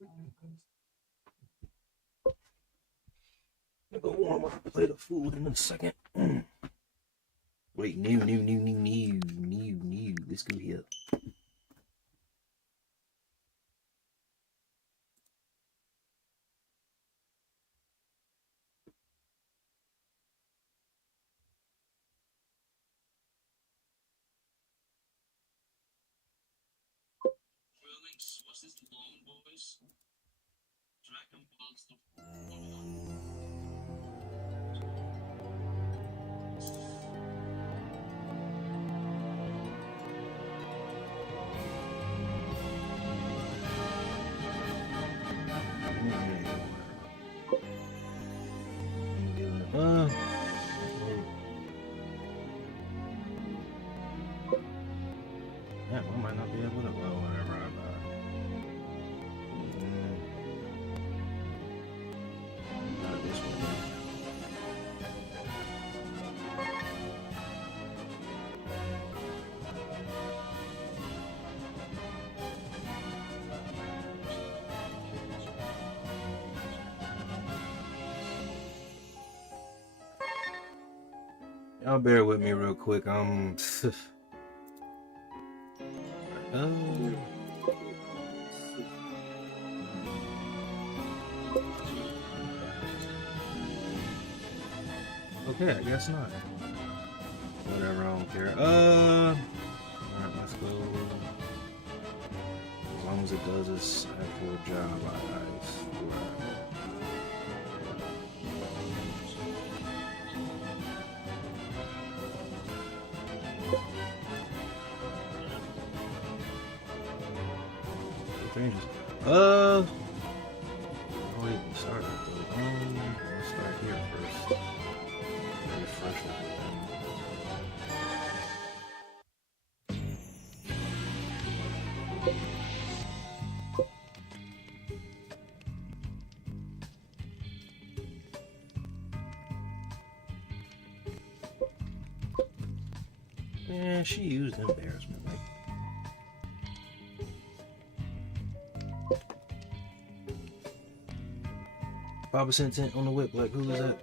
I'm gonna warm up a plate of food in a second. Wait, new. Let's go here. Yeah, I might not be able to. Well, whatever. Not this one. Y'all bear with me real quick. Okay, I guess not. Whatever, I don't care. Alright, let's go. As long as it does its actual job, I swear. Changes. Oh, even start though. Let's start here first. Refresh everything. Yeah, she used embarrassment. Like, 5% tint on the whip. Like, who is that?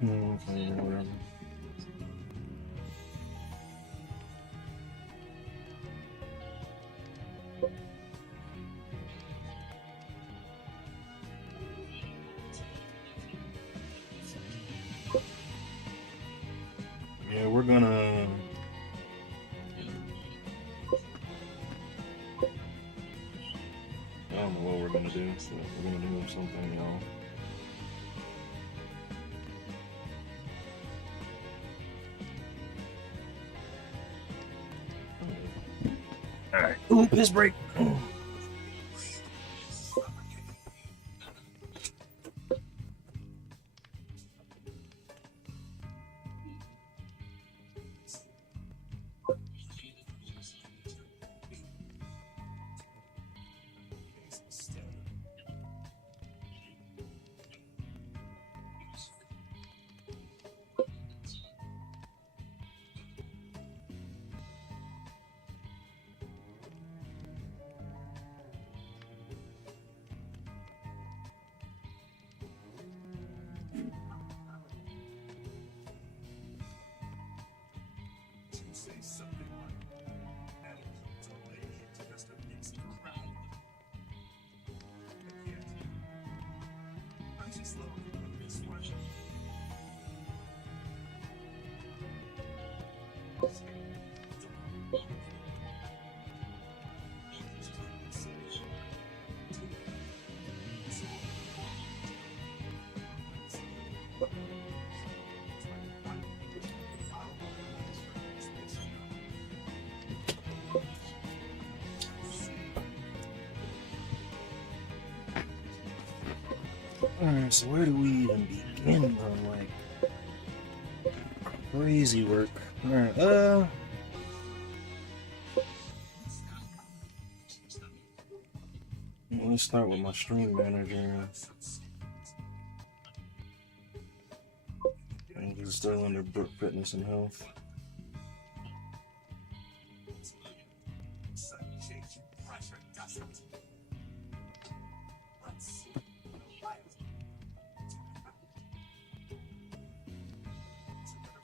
Okay, whatever. Yeah, we're gonna. I don't know what we're gonna do. So we're gonna do something, y'all. Piss break. Alright, so where do we even begin on like crazy work? Alright, let's start with my stream manager. And it's still under fitness and health.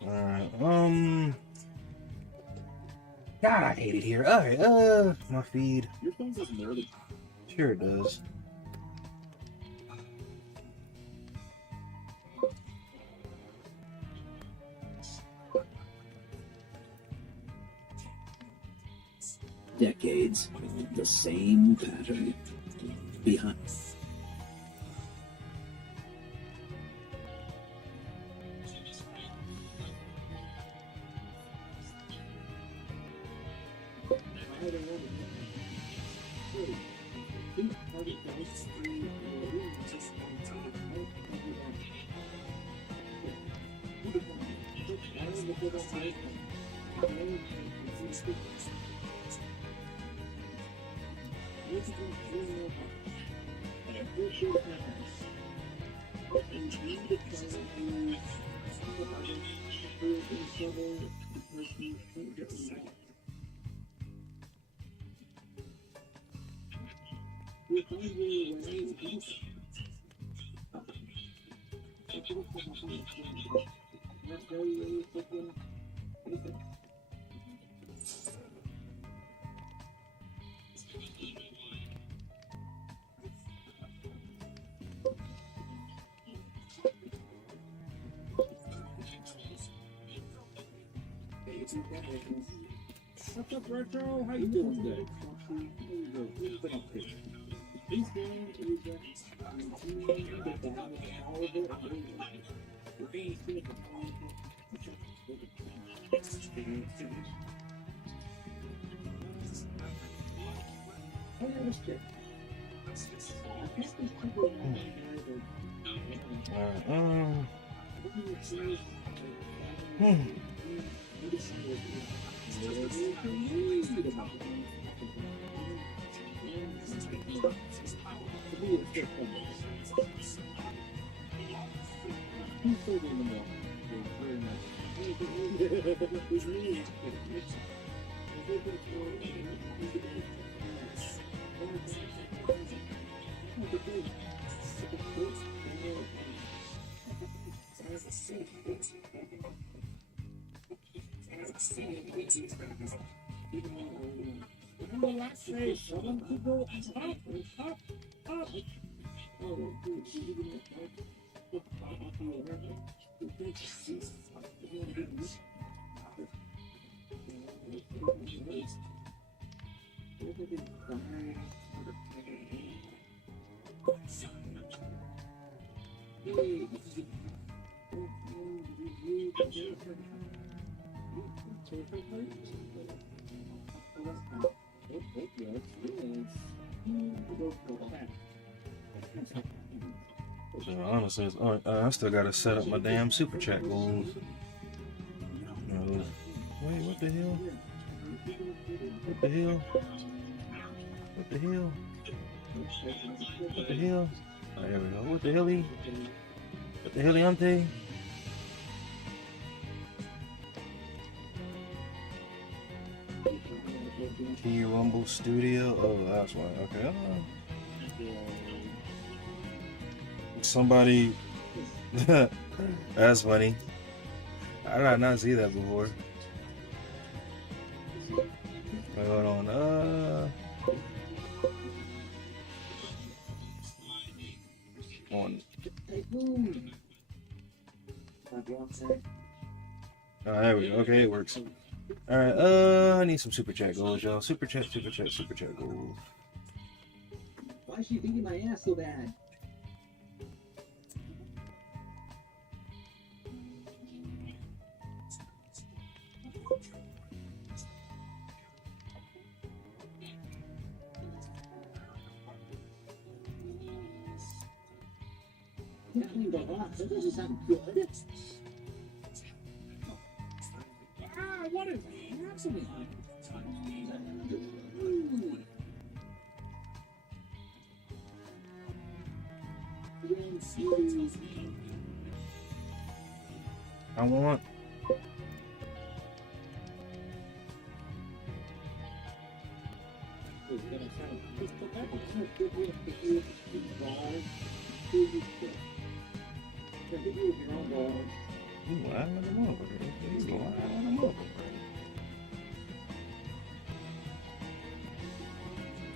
Alright, God, I hate it here. Alright, my feed. Your phone doesn't know that. Sure it does. Decades, the same pattern. Behind. What's up, Retro? How you doing today? So honestly, I still gotta set up my damn super chat goals. Wait, what the hell? What the hell? What the hell? What the hell? Oh, there we go. What the hell? What the hell, Ante? T Rumble Studio. Oh, that's why. Okay. Somebody. That's funny. I did not see that before. Wait, hold on. On. Oh, there we go. Okay, it works. Alright, I need some super chat goals, y'all. Super chat goals. Why is she beating my ass so bad? That doesn't sound good. Ah, what is happening? I want.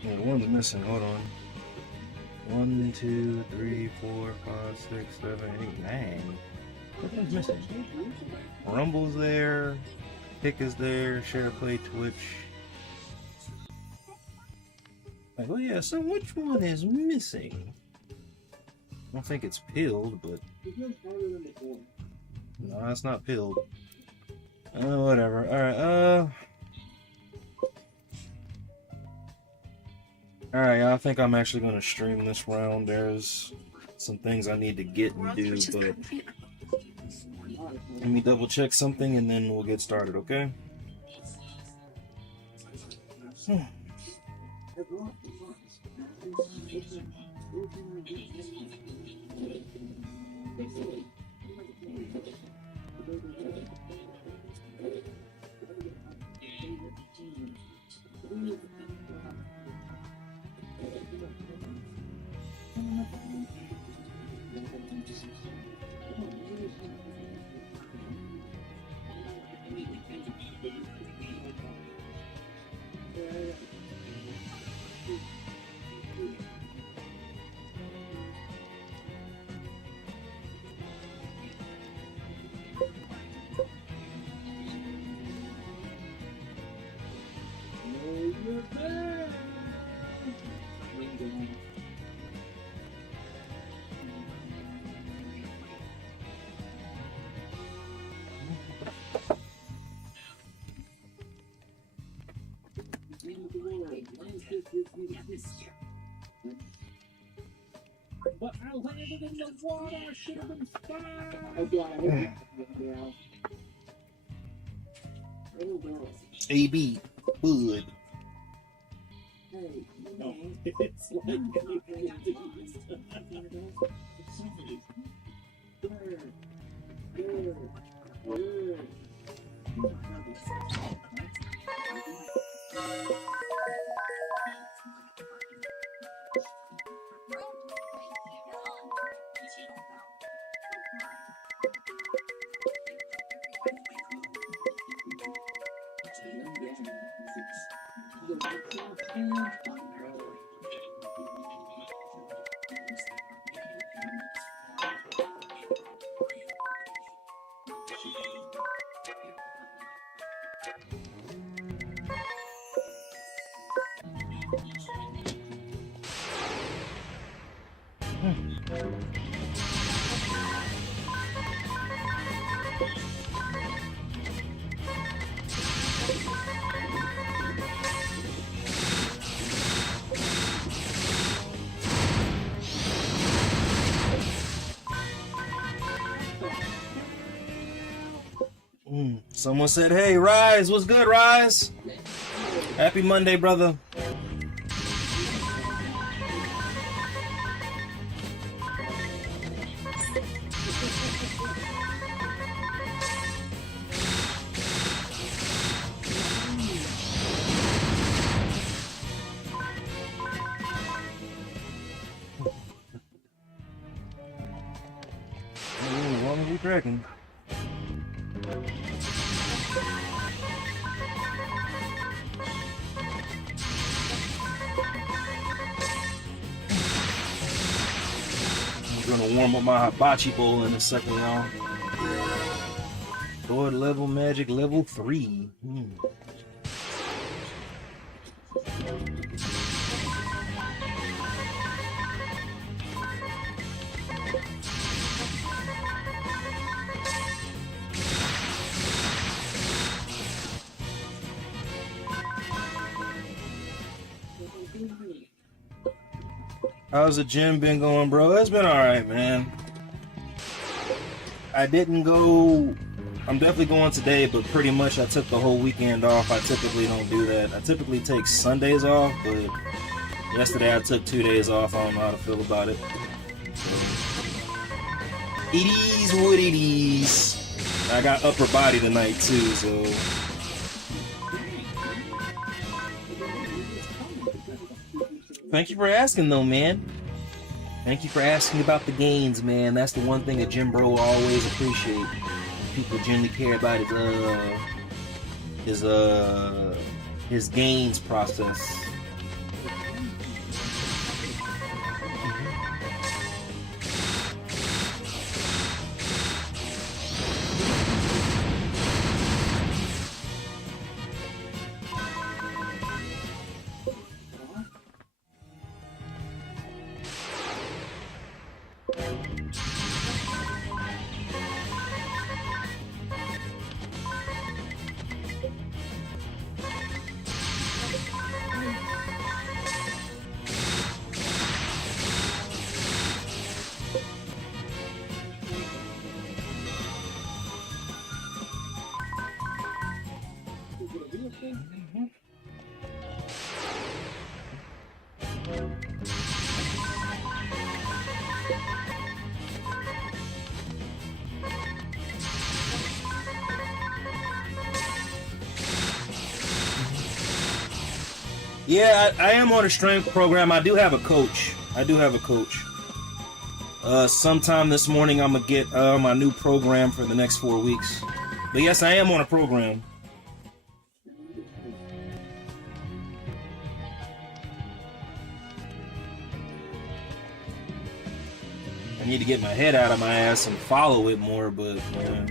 Yeah, one's missing. Hold on. 1, 2, 3, 4, 5, 6, 7, 8, 9. What one's missing? Rumble's there. Pick is there. Share, play, Twitch. Like, oh yeah, so which one is missing? I don't think it's pilled, but no, it's not pilled. Whatever. Alright, alright, I think I'm actually gonna stream this round. There's some things I need to get and do, but let me double check something and then we'll get started, okay? But I landed in the water. I should have been fine. Oh God, AB, Bud. Hey, no, it's like Someone said, hey, Rise, what's good, Rise? Happy Monday, brother. What are you cracking? I'm gonna warm up my hibachi bowl in a second, y'all. Lord level magic level 3. How's the gym been going, bro? It's been alright, man. I didn't go. I'm definitely going today, but pretty much I took the whole weekend off. I typically don't do that. I typically take Sundays off, but yesterday I took 2 days off. I don't know how to feel about it. So, it is what it is. I got upper body tonight too, so. Thank you for asking, though, man. Thank you for asking about the gains, man. That's the one thing a gym bro will always appreciate. People generally care about his gains process. Yeah, I am on a strength program. I do have a coach. Sometime this morning I'm gonna get my new program for the next 4 weeks. But yes, I am on a program. I need to get my head out of my ass and follow it more, but man.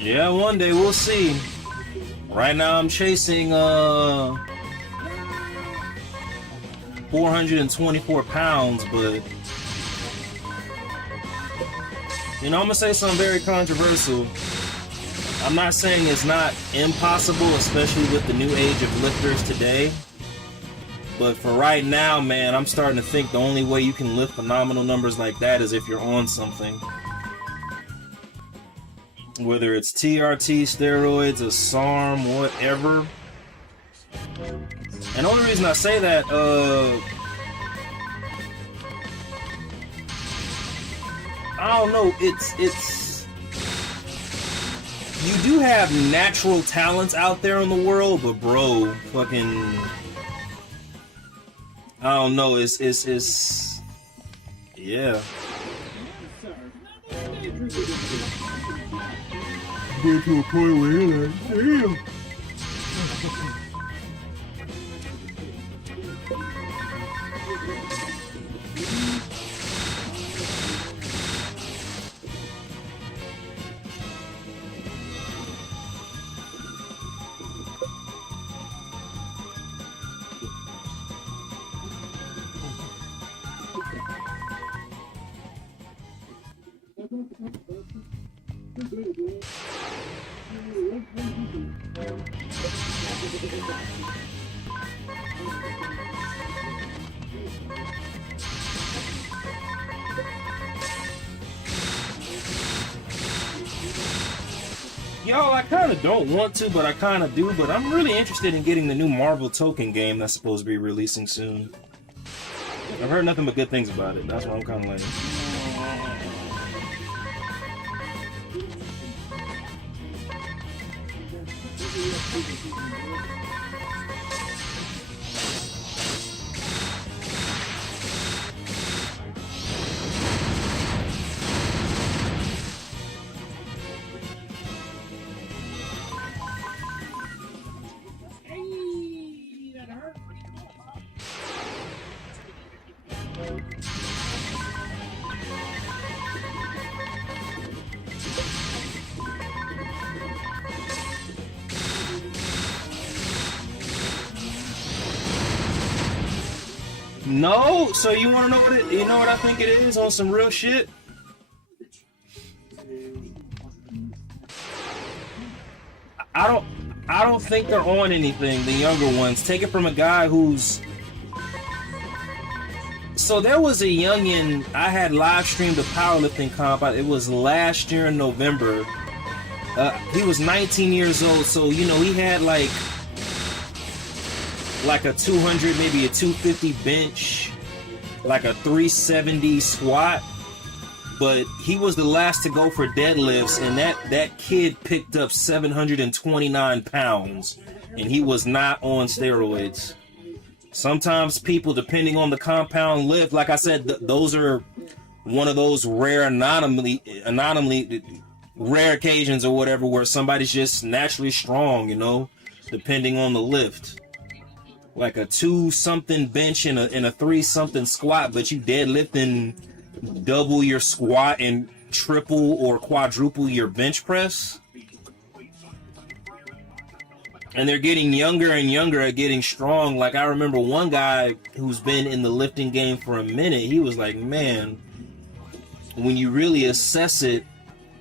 Yeah, one day we'll see. Right now I'm chasing 424 pounds, but you know, I'm gonna say something very controversial. I'm not saying it's not impossible, especially with the new age of lifters today. But for right now, man, I'm starting to think the only way you can lift phenomenal numbers like that is if you're on something. Whether it's TRT, steroids, a SARM, whatever. And the only reason I say that, I don't know, it's you do have natural talents out there in the world, but bro, fucking, I don't know, it's yeah. Get to a point where you're like, damn. Yo, I kind of don't want to, but I kind of do. But I'm really interested in getting the new Marvel token game that's supposed to be releasing soon. I've heard nothing but good things about it. That's why I'm kind of like... No, so you want to know what you know what I think it is on some real shit? I don't think they're on anything, the younger ones. Take it from a guy who's... So there was a youngin, I had live streamed a powerlifting comp. It was last year in November. He was 19 years old, so you know he had like a 200, maybe a 250 bench, like a 370 squat, but he was the last to go for deadlifts, and that kid picked up 729 pounds, and he was not on steroids. Sometimes people, depending on the compound lift, like I said, those are one of those rare anomaly rare occasions or whatever where somebody's just naturally strong, you know, depending on the lift. Like a 2-something bench and a 3-something squat, but you deadlifting double your squat and triple or quadruple your bench press. And they're getting younger and younger at getting strong. Like I remember one guy who's been in the lifting game for a minute, he was like, man, when you really assess it,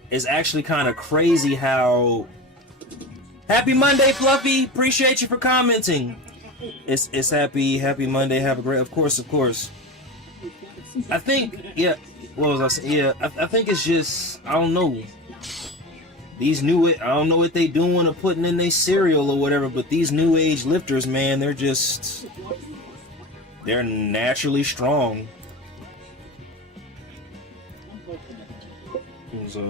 it's actually kind of crazy how... Happy Monday, Fluffy! Appreciate you for commenting. It's happy Monday. Have a great, of course. I think, yeah. What was I saying? Yeah, I think it's just, I don't know. These new, I don't know what they doing or putting in their cereal or whatever, but these new age lifters, man, they're naturally strong. So,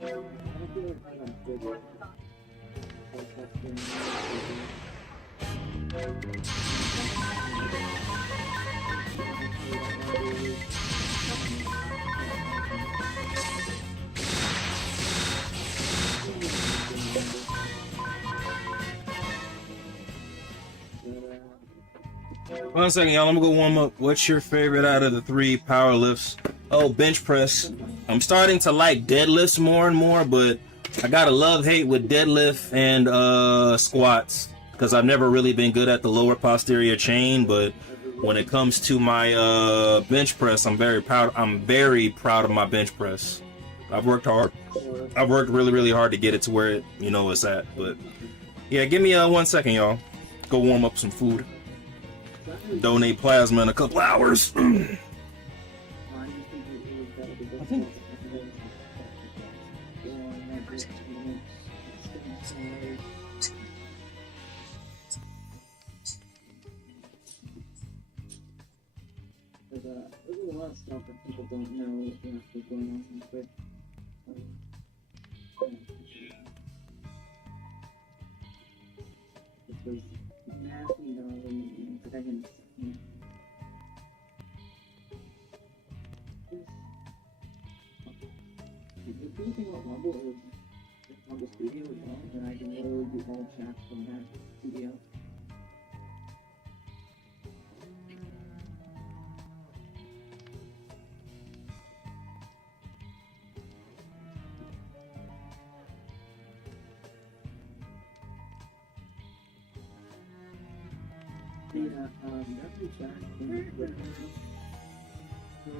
don't feel like I'm good with testing. One second, y'all. I'm gonna go warm up. What's your favorite out of the 3 power lifts? Oh, bench press. I'm starting to like deadlifts more and more, but I got a love-hate with deadlift and squats because I've never really been good at the lower posterior chain. But when it comes to my bench press, I'm very proud. I'm very proud of my bench press. I've worked hard. I've worked really, really hard to get it to where it, it's at. But yeah, give me 1 second, y'all. Go warm up some food. Donate plasma in a couple hours. I think there's a lot of stuff that people don't know what's actually going on with. Because nasty and seconds. The cool thing about Rumble is Rumble Studio as well, and I can literally do all chats from that studio. Every chat in the Twitter. So,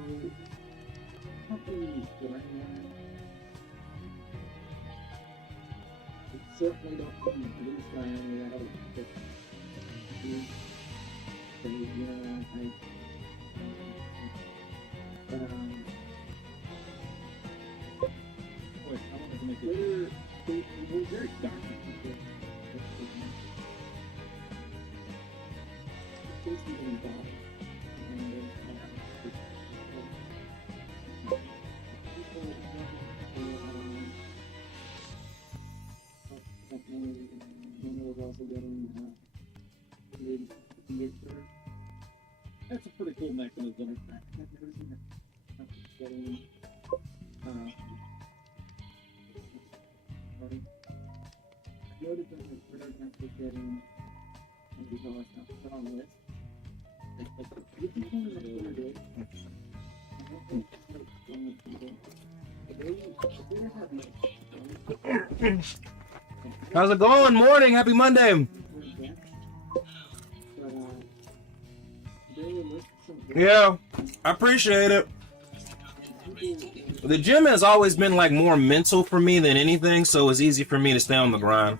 companies right now, it's certainly not the blue sky on the out. So, I want to make Twitter, it was very dark. That's a pretty cool mechanism. Getting, I noticed that the Twitter actually getting put on the list. How's it going? Morning. Happy Monday. Yeah, I appreciate it. The gym has always been like more mental for me than anything, so it's easy for me to stay on the grind.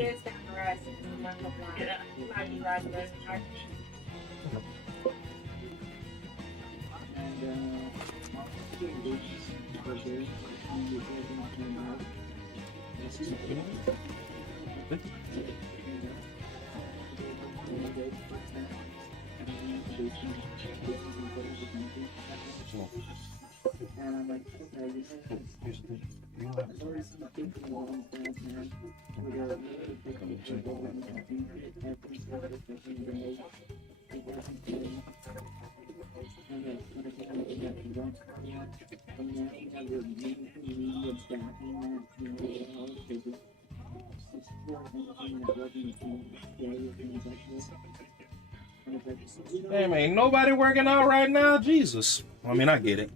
is down the road. Yeah. He might be riding those cars. And I'm like, okay, you know, I've already seen thinking along that, man. We go, Damn, ain't nobody working out right now. Jesus. I mean, I get it.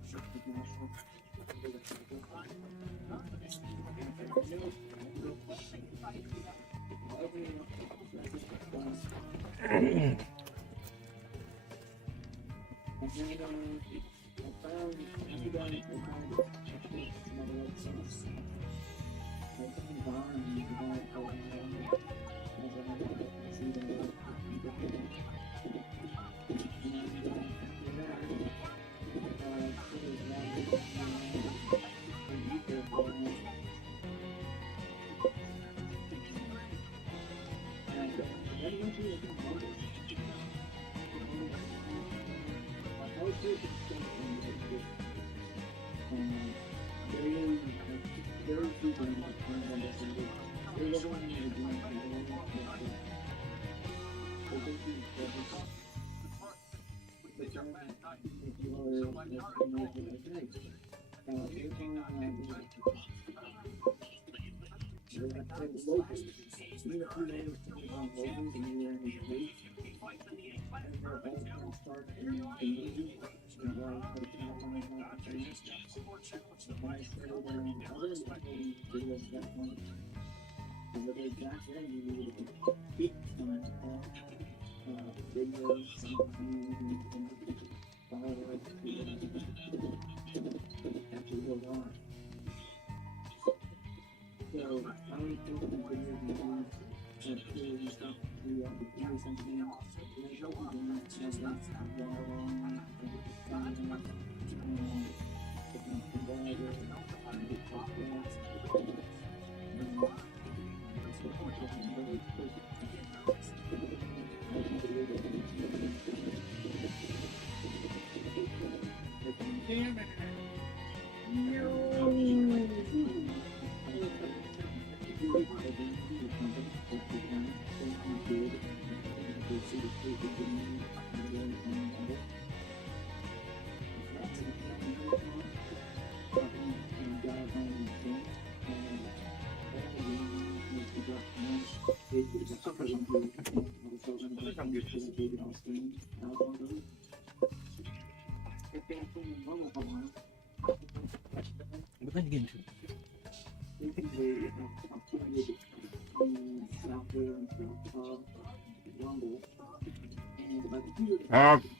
What are you getting to?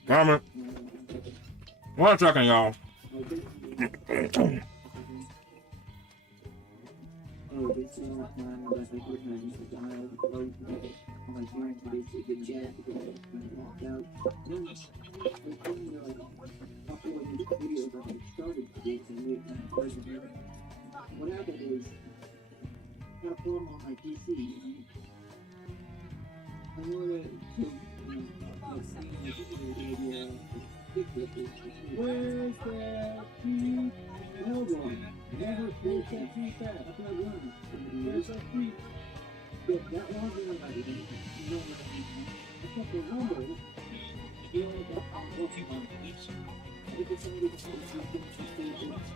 Comment. 1 second, y'all. What happened is, I got a form on my PC. I wanted to, where's that key? Hold on. Never pulled that key back. That's what I learned. Where's that key? But that wasn't what I did. You know what I mean? I kept the number. You know what I'm working on each. I think it's somebody to put something to stay with.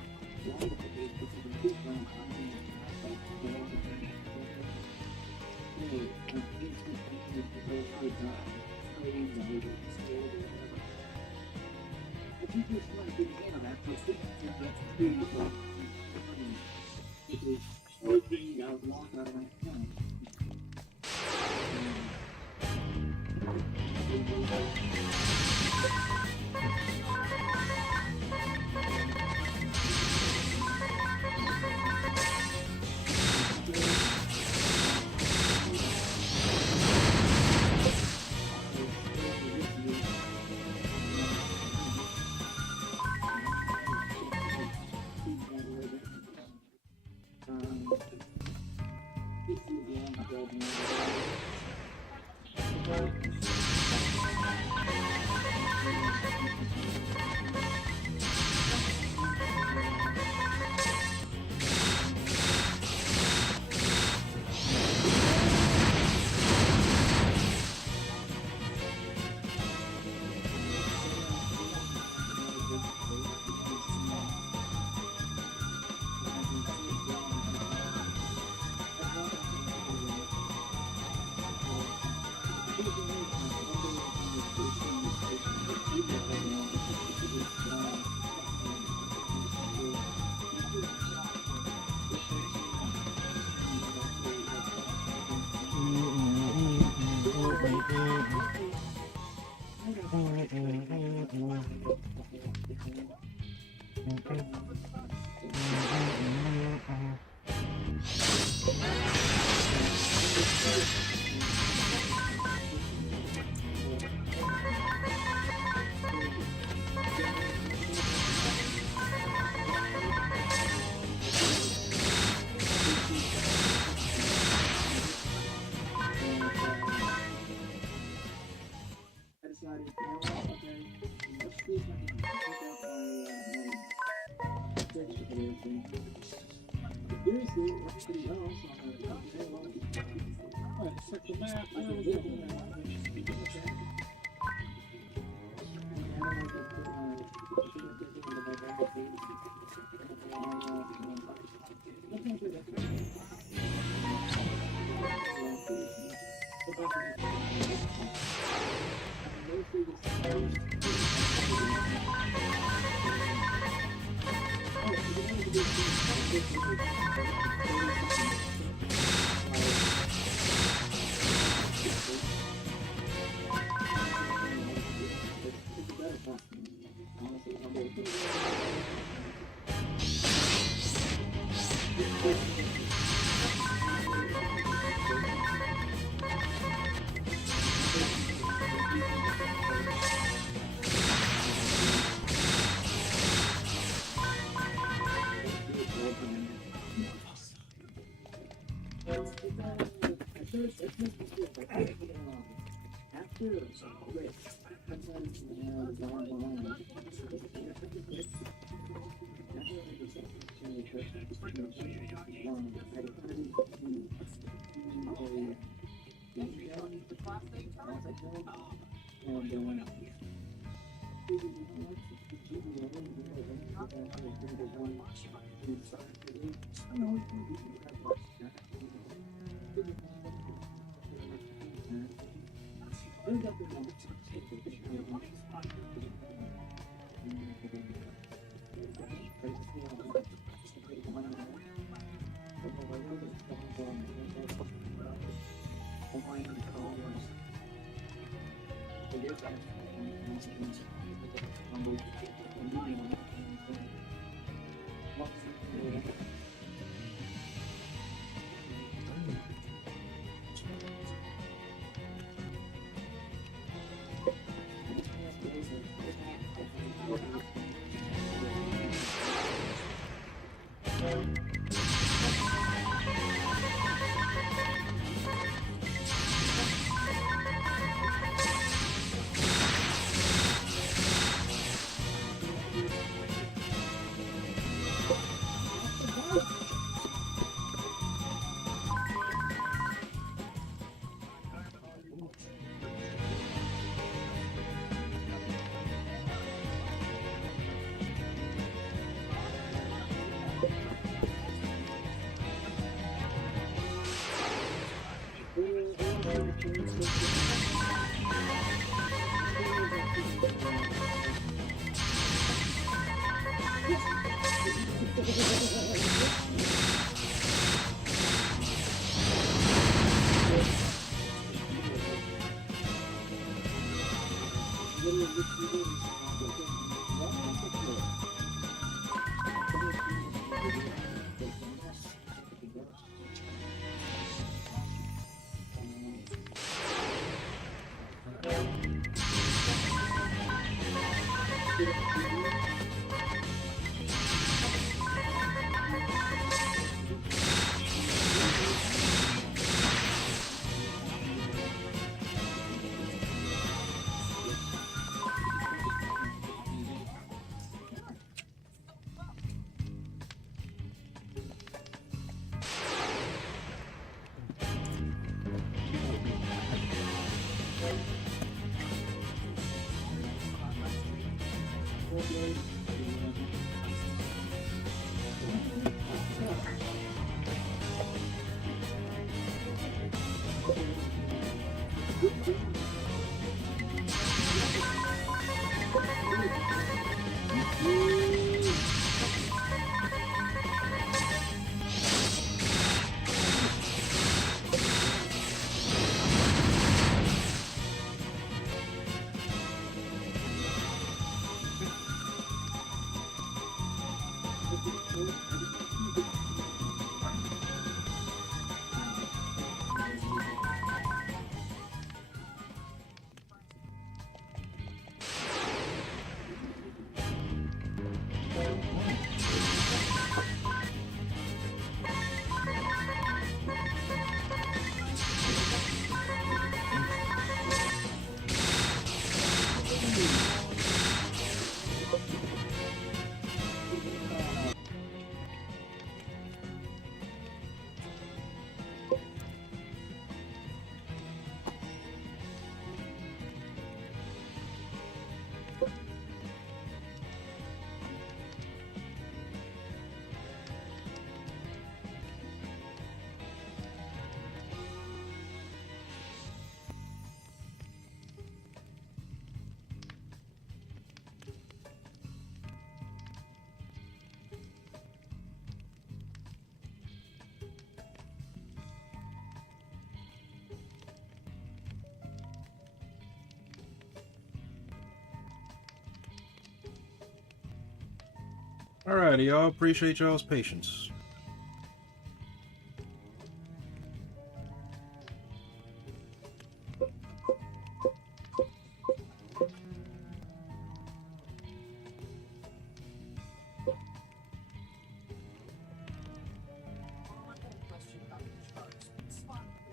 Alrighty, y'all. Appreciate y'all's patience.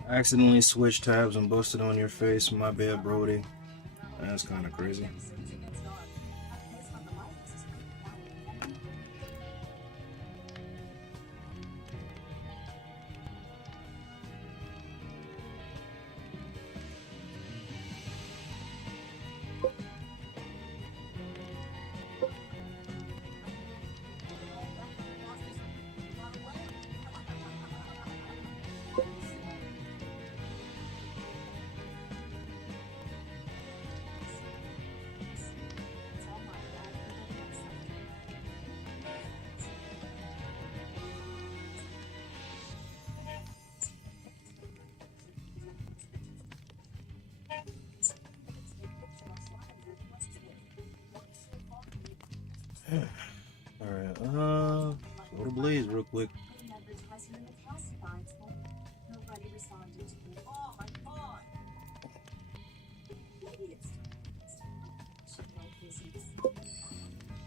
I accidentally switched tabs and busted on your face. My bad, Brody. That's kind of crazy. Alright, go to Blaze real quick.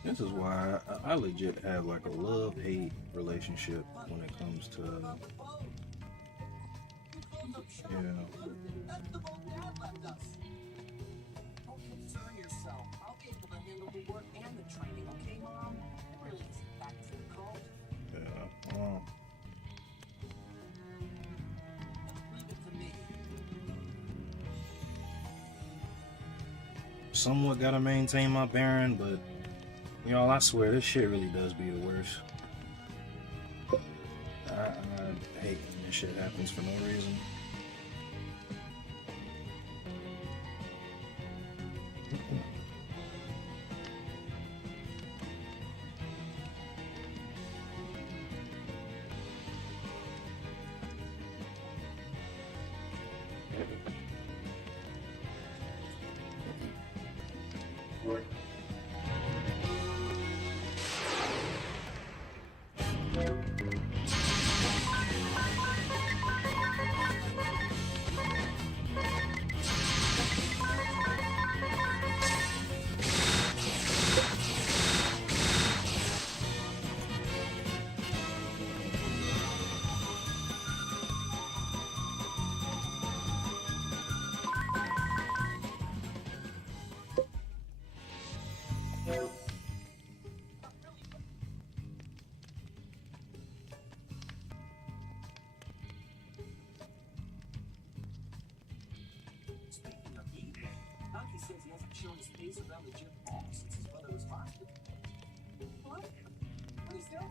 This is why I legit have like a love-hate relationship when it comes to, you know. Don't concern yourself. I'll be able to handle the work and the training, okay, Mom? It really isn't that difficult. Yeah, Leave it to me. somewhat gotta maintain my Baron, but y'all, I swear this shit really does be the worst. I hate when this shit happens for no reason. Speaking of eating, Donkey says he hasn't shown his face around the gym ball since his brother was hospitalized. What? What is that?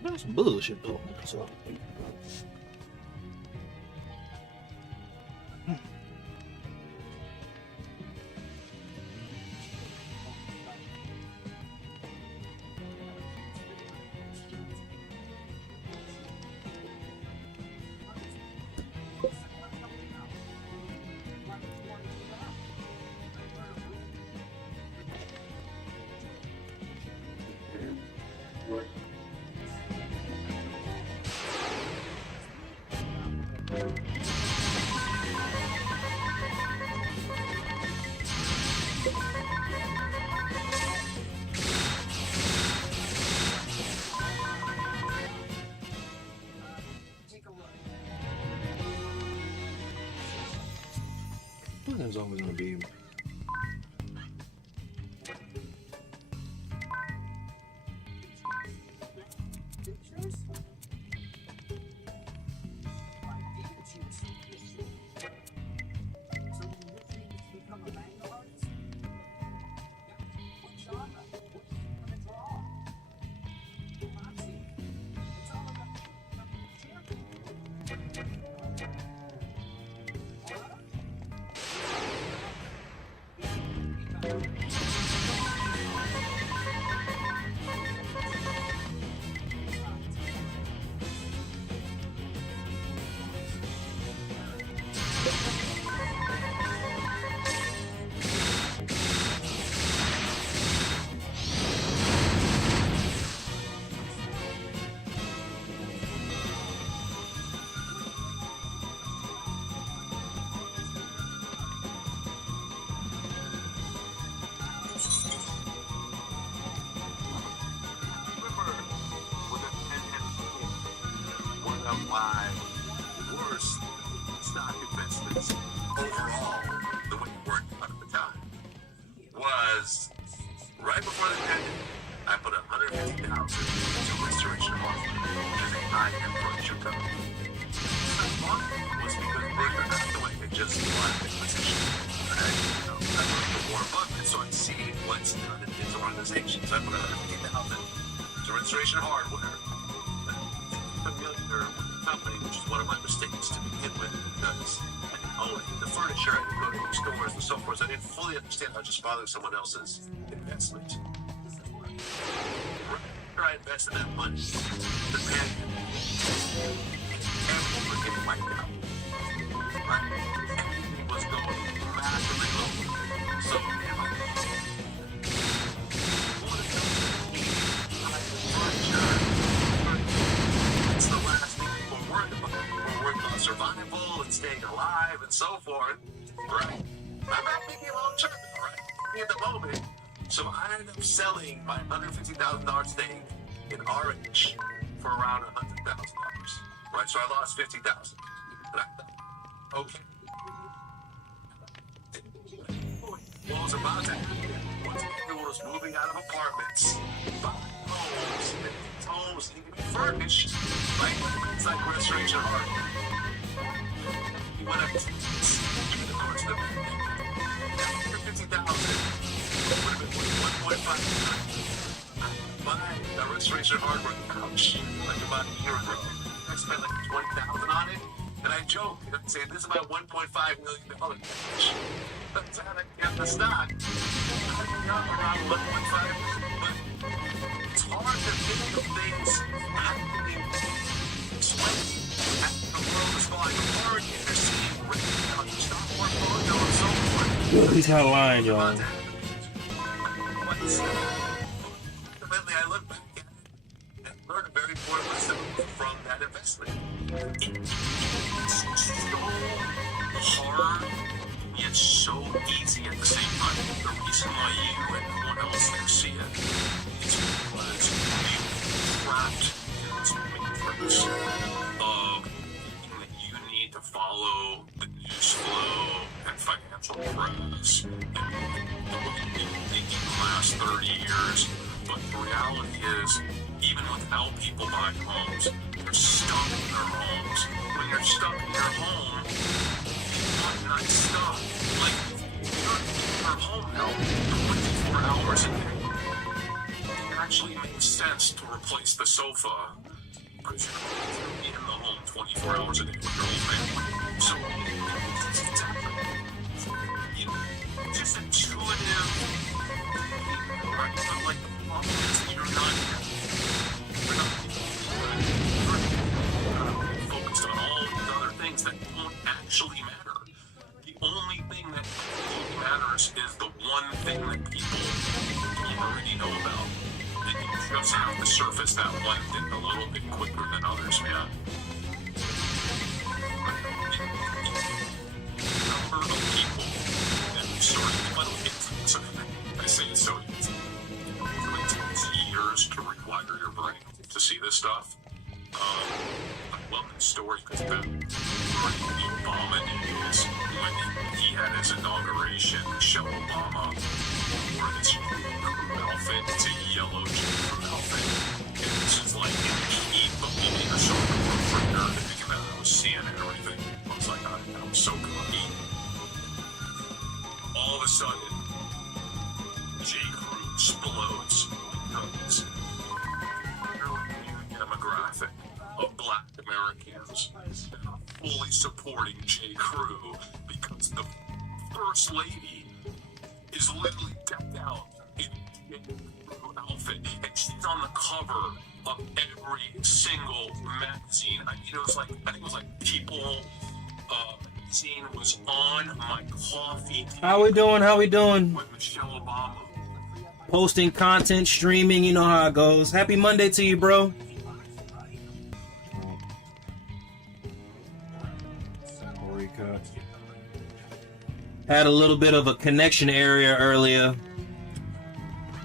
That's some bullshit though. So. There's always gonna be my worst stock investments overall, the way it worked out at the time, was right before the pandemic, I put $150,000 into Restoration Market, which is a high-end furniture company. That month was because Baker Hathaway had just won the position. it's done in his organization. So I put $150,000 to registration hardware. Familiar with the company, which is one of my mistakes to begin with, because I didn't own it. The furniture, I didn't go to the stores and so forth. I didn't fully understand how just following someone else's investment. After I invested that money, the man everyone was getting wiped out. Right? Everything was going massively low. So now, it's the last thing we're worried about. We're worried about survival and staying alive and so forth. Right? I'm not thinking long term, right? At the moment. So I ended up selling my $150,000 stake in RH for around $100,000. Right? So I lost $50,000. And I thought, okay. What was about to happen was everyone was moving out of apartments, buying homes, and these homes need to be furnished. Right? It's like restoration art. He went up to the courts of $50,000. Would have been 1.5 times. Buying a restoration hardware couch like about a year ago. I spent like $20,000 on it, and I joked and I said, "This is about $1.5 million couch." That's how I get the stock. I got around 1.5, but it's hard to think of things happening, explaining after the world is falling apart and you're seeing written down your stock portfolio and so forth. He's not lying, y'all. Ultimately, I look back at it and learned a very important lesson from that investment. It's so hard, yet so easy at the same time. The reason why you and no one else can see it is because you're trapped in this matrix of thinking that you need to follow the news flow and financial press in the last 30 years, but the reality is, even without people buying homes, they're stuck in their homes. When you're stuck in your home, you want nice stuff. Like, you're in your home now 24 hours a day. It actually makes sense to replace the sofa, because you're in the home 24 hours a day with your whole family. So, it's just intuitive. Right? Not like the problem is that you're not focused on all these other things that don't actually matter. The only thing that matters is the one thing that people don't already know about. And you just have to surface that one thing a little bit quicker than others, man. Number of people that so I say it's so easy. It takes years to rewire your brain to see this stuff. I love this story because back during the Obama days, when he had his inauguration, Michelle Obama wore this crew outfit. It's a yellow crew outfit. And this is like in the heat, but we made her so for her to think about it. I was seeing it and everything. I was like, I was so cocky. All of a sudden, J. Crew explodes because the demographic of Black Americans that are fully supporting J. Crew because the First Lady is literally decked out in a J. Crew outfit, and she's on the cover of every single magazine. I mean, it was like, I think it was like People. Magazine was on my coffee table. How we doing? With Michelle Obama. Posting content, streaming, you know how it goes. Happy Monday to you, bro. Had a little bit of a connection area earlier.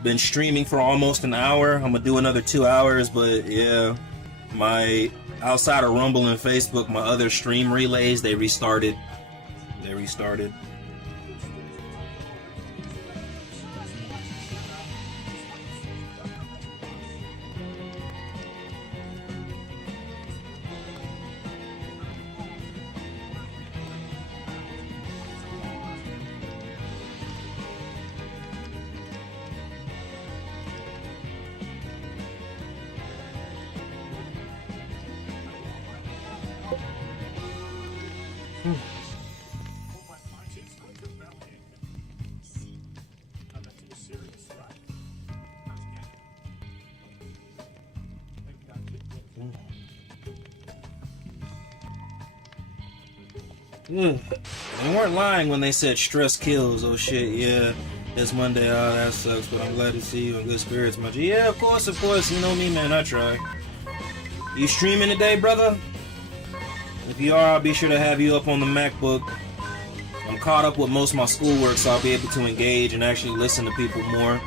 Been streaming for almost an hour. I'm gonna do another 2 hours, but yeah, my outside of Rumble and Facebook, my other stream relays, they restarted. Ugh. They weren't lying when they said stress kills. Oh shit, yeah. It's Monday, oh that sucks, but I'm glad to see you in good spirits, my G. Yeah, of course, you know me, man, I try. You streaming today, brother? If you are, I'll be sure to have you up on the MacBook. I'm caught up with most of my schoolwork, so I'll be able to engage and actually listen to people more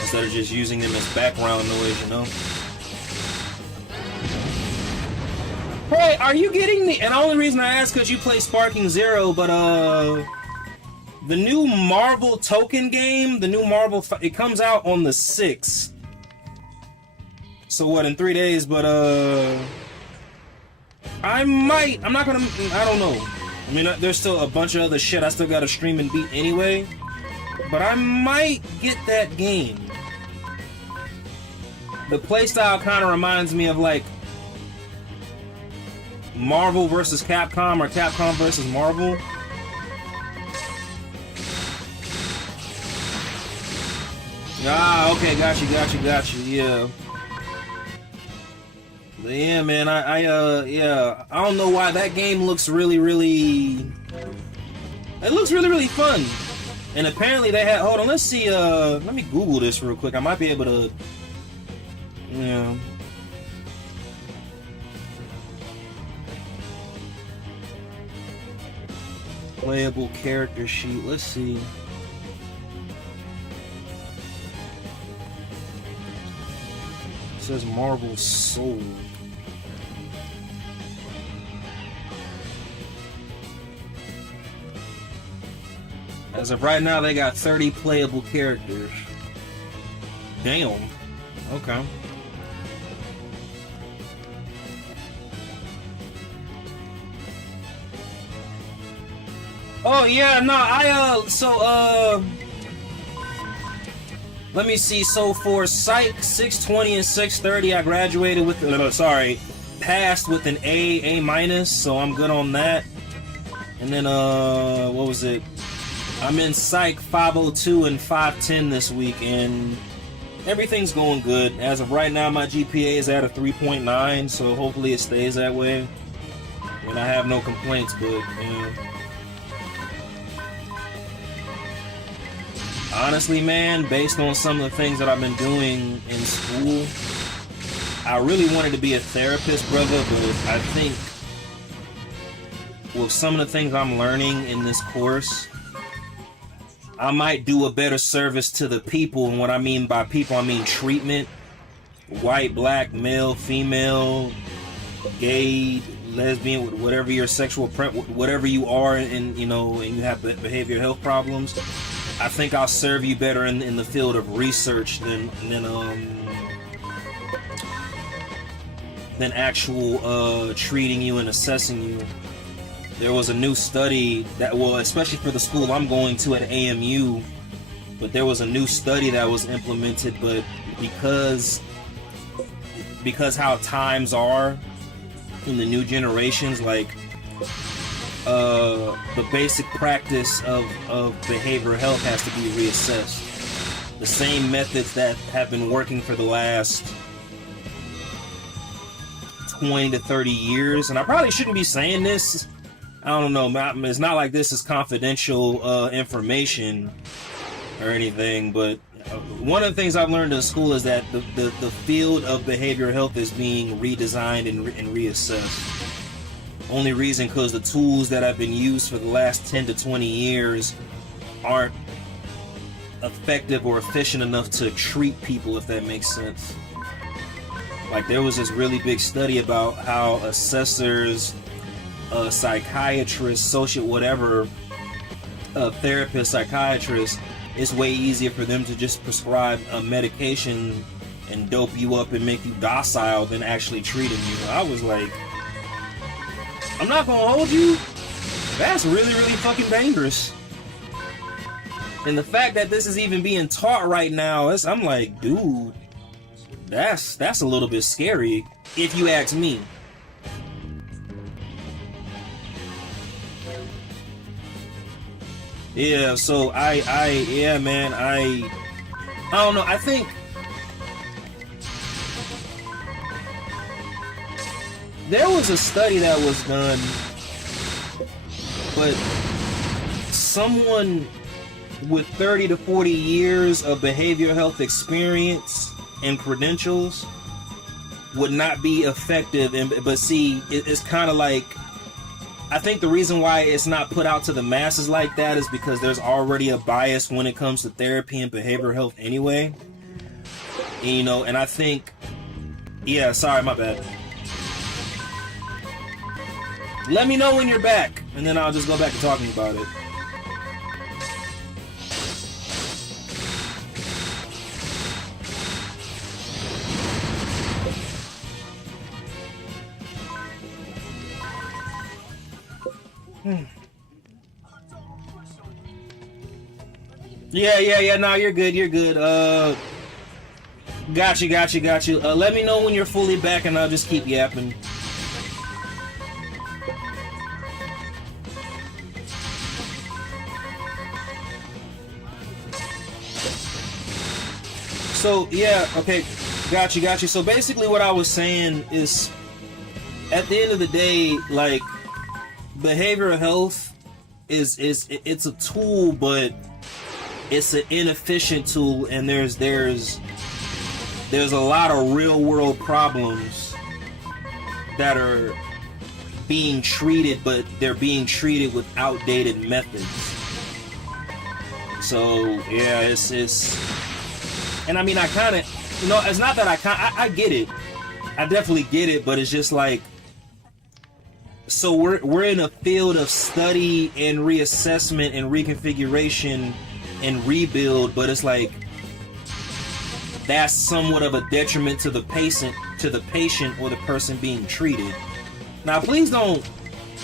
instead of just using them as background noise, you know? Hey, are you getting the... And the only reason I ask because you play Sparking Zero, but, the new Marvel token game, the new Marvel... It comes out on the 6th. So what, in 3 days, but, I'm not gonna... I don't know. I mean, there's still a bunch of other shit I still gotta stream and beat anyway. But I might get that game. The playstyle kind of reminds me of, like, Marvel versus Capcom or Capcom versus Marvel. Ah, okay, got you, yeah. But yeah, man, yeah, I don't know why that game looks really fun. And apparently they had, hold on, let's see, let me Google this real quick. I might be able to, yeah. Playable character sheet, let's see. It says Marvel Soul. As of right now, they got 30 playable characters. Damn. Okay. Oh yeah, no, let me see. So for Psych 620 and 630, I graduated with, passed with an A-, so I'm good on that. And then, what was it? I'm in Psych 502 and 510 this week, and everything's going good. As of right now, my GPA is at a 3.9, so hopefully it stays that way. And I have no complaints, but, honestly, man, based on some of the things that I've been doing in school, I really wanted to be a therapist, brother, but I think with some of the things I'm learning in this course, I might do a better service to the people. And what I mean by people, I mean treatment. White, black, male, female, gay, lesbian, whatever your sexual whatever you are, and you know, and you have behavioral health problems. I think I'll serve you better in the field of research than actual treating you and assessing you. There was a new study that, well, especially for the school I'm going to at AMU, but there was a new study that was implemented, but because how times are in the new generations, like the basic practice of behavioral health has to be reassessed. The same methods that have been working for the last 20 to 30 years, and I probably shouldn't be saying this, I don't know, it's not like this is confidential information or anything, but one of the things I've learned in school is that the field of behavioral health is being redesigned and reassessed. Only reason because the tools that have been used for the last 10 to 20 years aren't effective or efficient enough to treat people, if that makes sense. Like, there was this really big study about how assessors, psychiatrists, social whatever, therapists, psychiatrists, it's way easier for them to just prescribe a medication and dope you up and make you docile than actually treating you. I was like, I'm not gonna hold you, that's really fucking dangerous. And the fact that this is even being taught right now, I'm like, dude, that's a little bit scary, if you ask me. Yeah, so yeah, man, I don't know, I think there was a study that was done but someone with 30 to 40 years of behavioral health experience and credentials would not be effective. But see, it's kind of like, I think the reason why it's not put out to the masses like that is because there's already a bias when it comes to therapy and behavioral health anyway. You know, and I think, yeah, sorry, my bad. Let me know when you're back, and then I'll just go back to talking about it. Yeah. No, you're good. Got you. Let me know when you're fully back, and I'll just keep yapping. So yeah, okay, got you. So basically, what I was saying is, at the end of the day, like, behavioral health it's a tool, but it's an inefficient tool, and there's a lot of real world problems that are being treated, but they're being treated with outdated methods. So yeah, it's and I mean, I kind of, you know, it's not that I get it, I definitely get it, but it's just like, so we're in a field of study and reassessment and reconfiguration and rebuild, but it's like, that's somewhat of a detriment to the patient or the person being treated. Now, please don't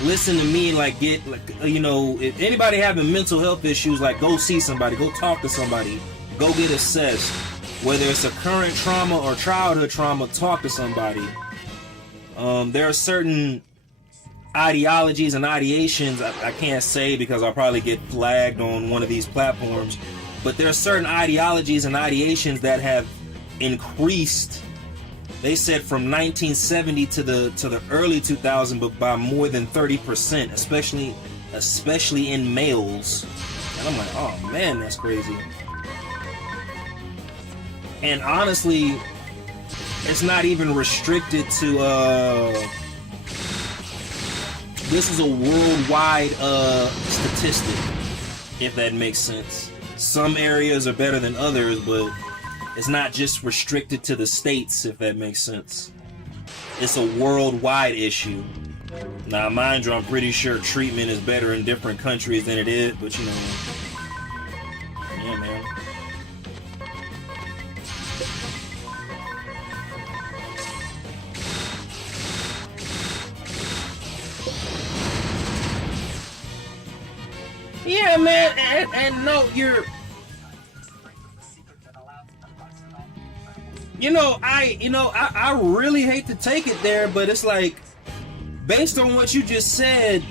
listen to me and like get, like, you know, if anybody having mental health issues, like, go see somebody, go talk to somebody, go get assessed. Whether it's a current trauma or childhood trauma, talk to somebody. There are certain ideologies and ideations, I can't say because I'll probably get flagged on one of these platforms, but there are certain ideologies and ideations that have increased, they said, from 1970 to the early 2000s, but by more than 30%, especially in males. And I'm like, oh man, that's crazy. And honestly, it's not even restricted to this is a worldwide statistic, if that makes sense. Some areas are better than others, but it's not just restricted to the states, if that makes sense. It's a worldwide issue. Now, mind you, I'm pretty sure treatment is better in different countries than it is, but you know, yeah, man. Yeah, man, and no, you're, I really hate to take it there, but it's like, based on what you just said,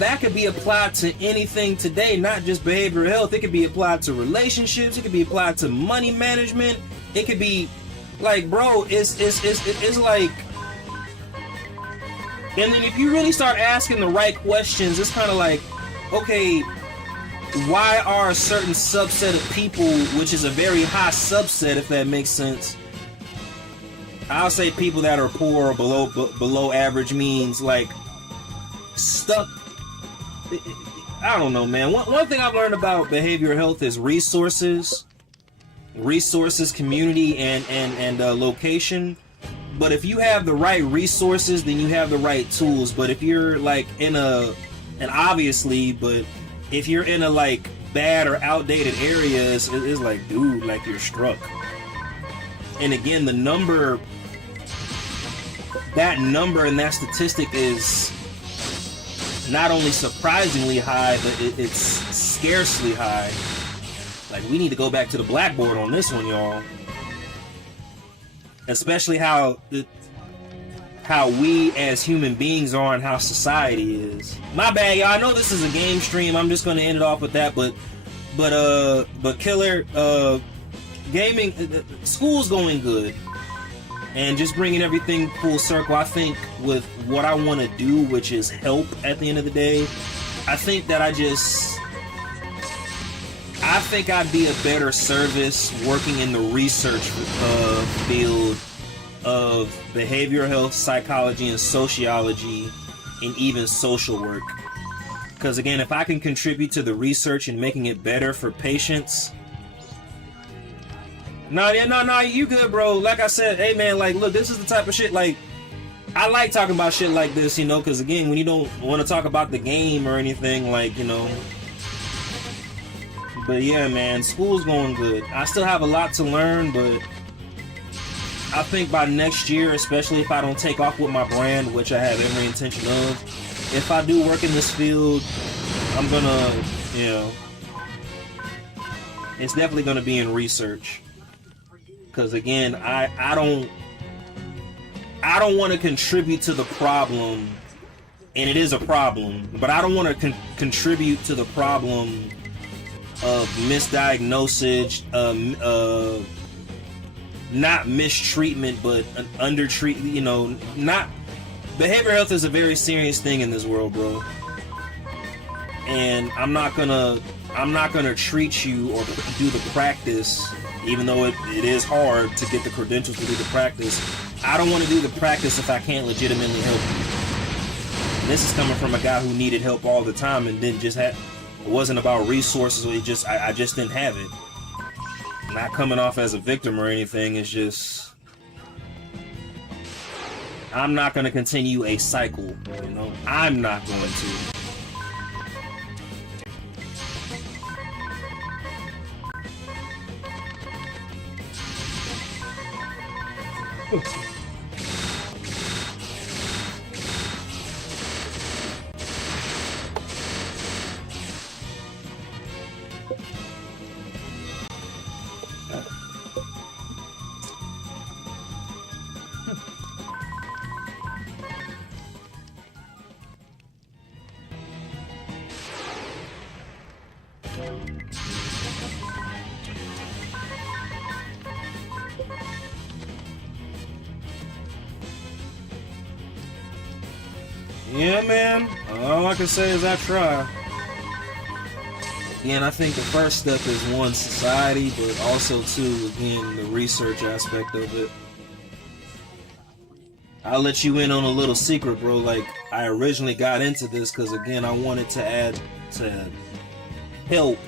that could be applied to anything today, not just behavioral health. It could be applied to relationships. It could be applied to money management. It could be, like, bro, it's like, and then if you really start asking the right questions, it's kind of like, okay, why are a certain subset of people, which is a very high subset, if that makes sense, I'll say people that are poor or below average means, like, stuck. I don't know, man. One thing I've learned about behavioral health is resources, community, and location. But if you have the right resources, then you have the right tools. But if you're like in and obviously, but if you're in a like bad or outdated areas, it's like, dude, like, you're struck. And again, that number and that statistic is not only surprisingly high, but it's scarcely high. Like, we need to go back to the blackboard on this one, y'all. Especially how we as human beings are and how society is. My bad, y'all. I know this is a game stream. I'm just going to end it off with that. But Killer, gaming, school's going good. And just bringing everything full circle, I think with what I want to do, which is help at the end of the day, I think that I think I'd be a better service working in the research field of behavioral health, psychology, and sociology, and even social work. Because again, if I can contribute to the research and making it better for patients. No, you good, bro. Like I said, hey man, like, look, this is the type of shit, like, I like talking about shit like this, you know, because again, when you don't want to talk about the game or anything, like, you know. But yeah, man, school's going good. I still have a lot to learn, but I think by next year, especially if I don't take off with my brand, which I have every intention of, if I do work in this field, I'm gonna, you know, it's definitely gonna be in research. Because again, I don't want to contribute to the problem, and it is a problem, but I don't want to contribute to the problem of misdiagnosis, not mistreatment, but an undertreatment. You know, not behavioral health is a very serious thing in this world, bro. And I'm not gonna treat you or do the practice, even though it is hard to get the credentials to do the practice. I don't want to do the practice if I can't legitimately help you. And this is coming from a guy who needed help all the time and didn't just have. It wasn't about resources. It just I just didn't have it. Not coming off as a victim or anything. It's just I'm not going to continue a cycle. You know, I'm not going to. Yeah, man. All I can say is I try. Again, I think the first step is one, society, but also two, again, the research aspect of it. I'll let you in on a little secret, bro. Like, I originally got into this because, again, I wanted to help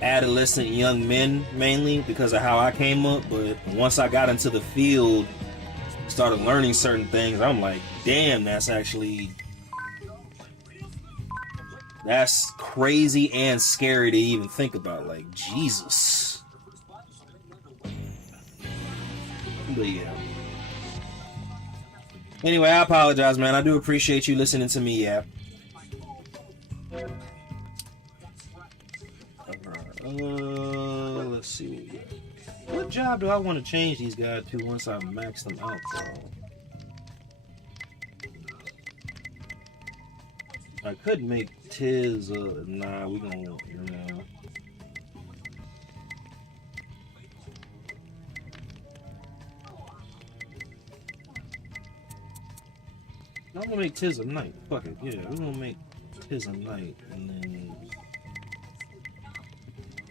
adolescent young men, mainly because of how I came up. But once I got into the field, started learning certain things, I'm like, damn, that's crazy and scary to even think about. Like, Jesus. But yeah. Anyway, I apologize, man. I do appreciate you listening to me, yeah. Let's see what we got. What job do I want to change these guys to once I max them out, bro? I could make Tiz, nah, we gonna, nah. I'm gonna make Tiz a knight. Fuck it, yeah, we're gonna make Tiz a knight, and then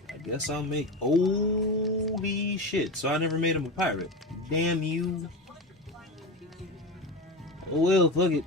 I guess I'll make, holy shit, so I never made him a pirate. Damn you. Oh well, fuck it.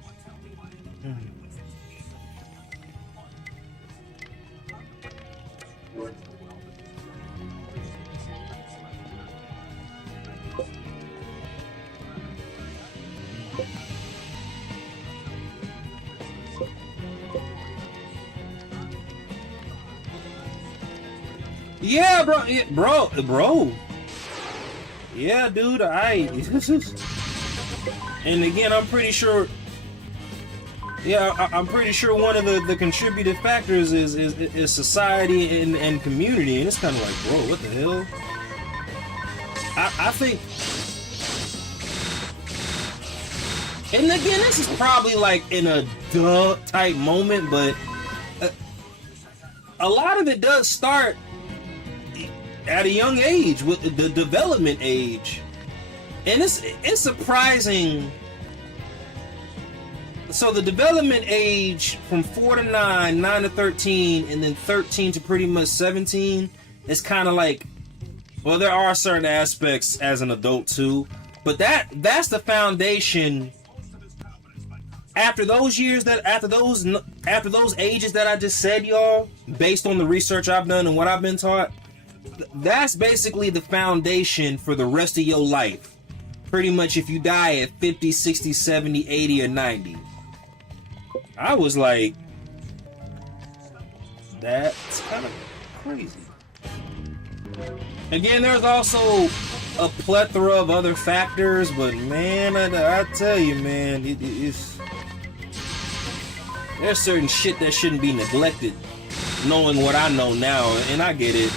Yeah, bro, yeah, bro. Yeah, dude, and again, I'm pretty sure. Yeah, I'm pretty sure one of the contributive factors is society and community, and it's kind of like, bro, what the hell? I think, and again, this is probably like in a duh type moment, but a lot of it does start at a young age, with the development age, and it's surprising so the development age from 4 to 9, 9 to 13, and then 13 to pretty much 17 is kind of like, well, there are certain aspects as an adult too, but that's the foundation. After those years after those ages that I just said, y'all, based on the research I've done and what I've been taught, that's basically the foundation for the rest of your life. Pretty much if you die at 50, 60, 70, 80, or 90. I was like, that's kind of crazy. Again, there's also a plethora of other factors, but man, I tell you, man, it's there's certain shit that shouldn't be neglected. Knowing what I know now, and I get it.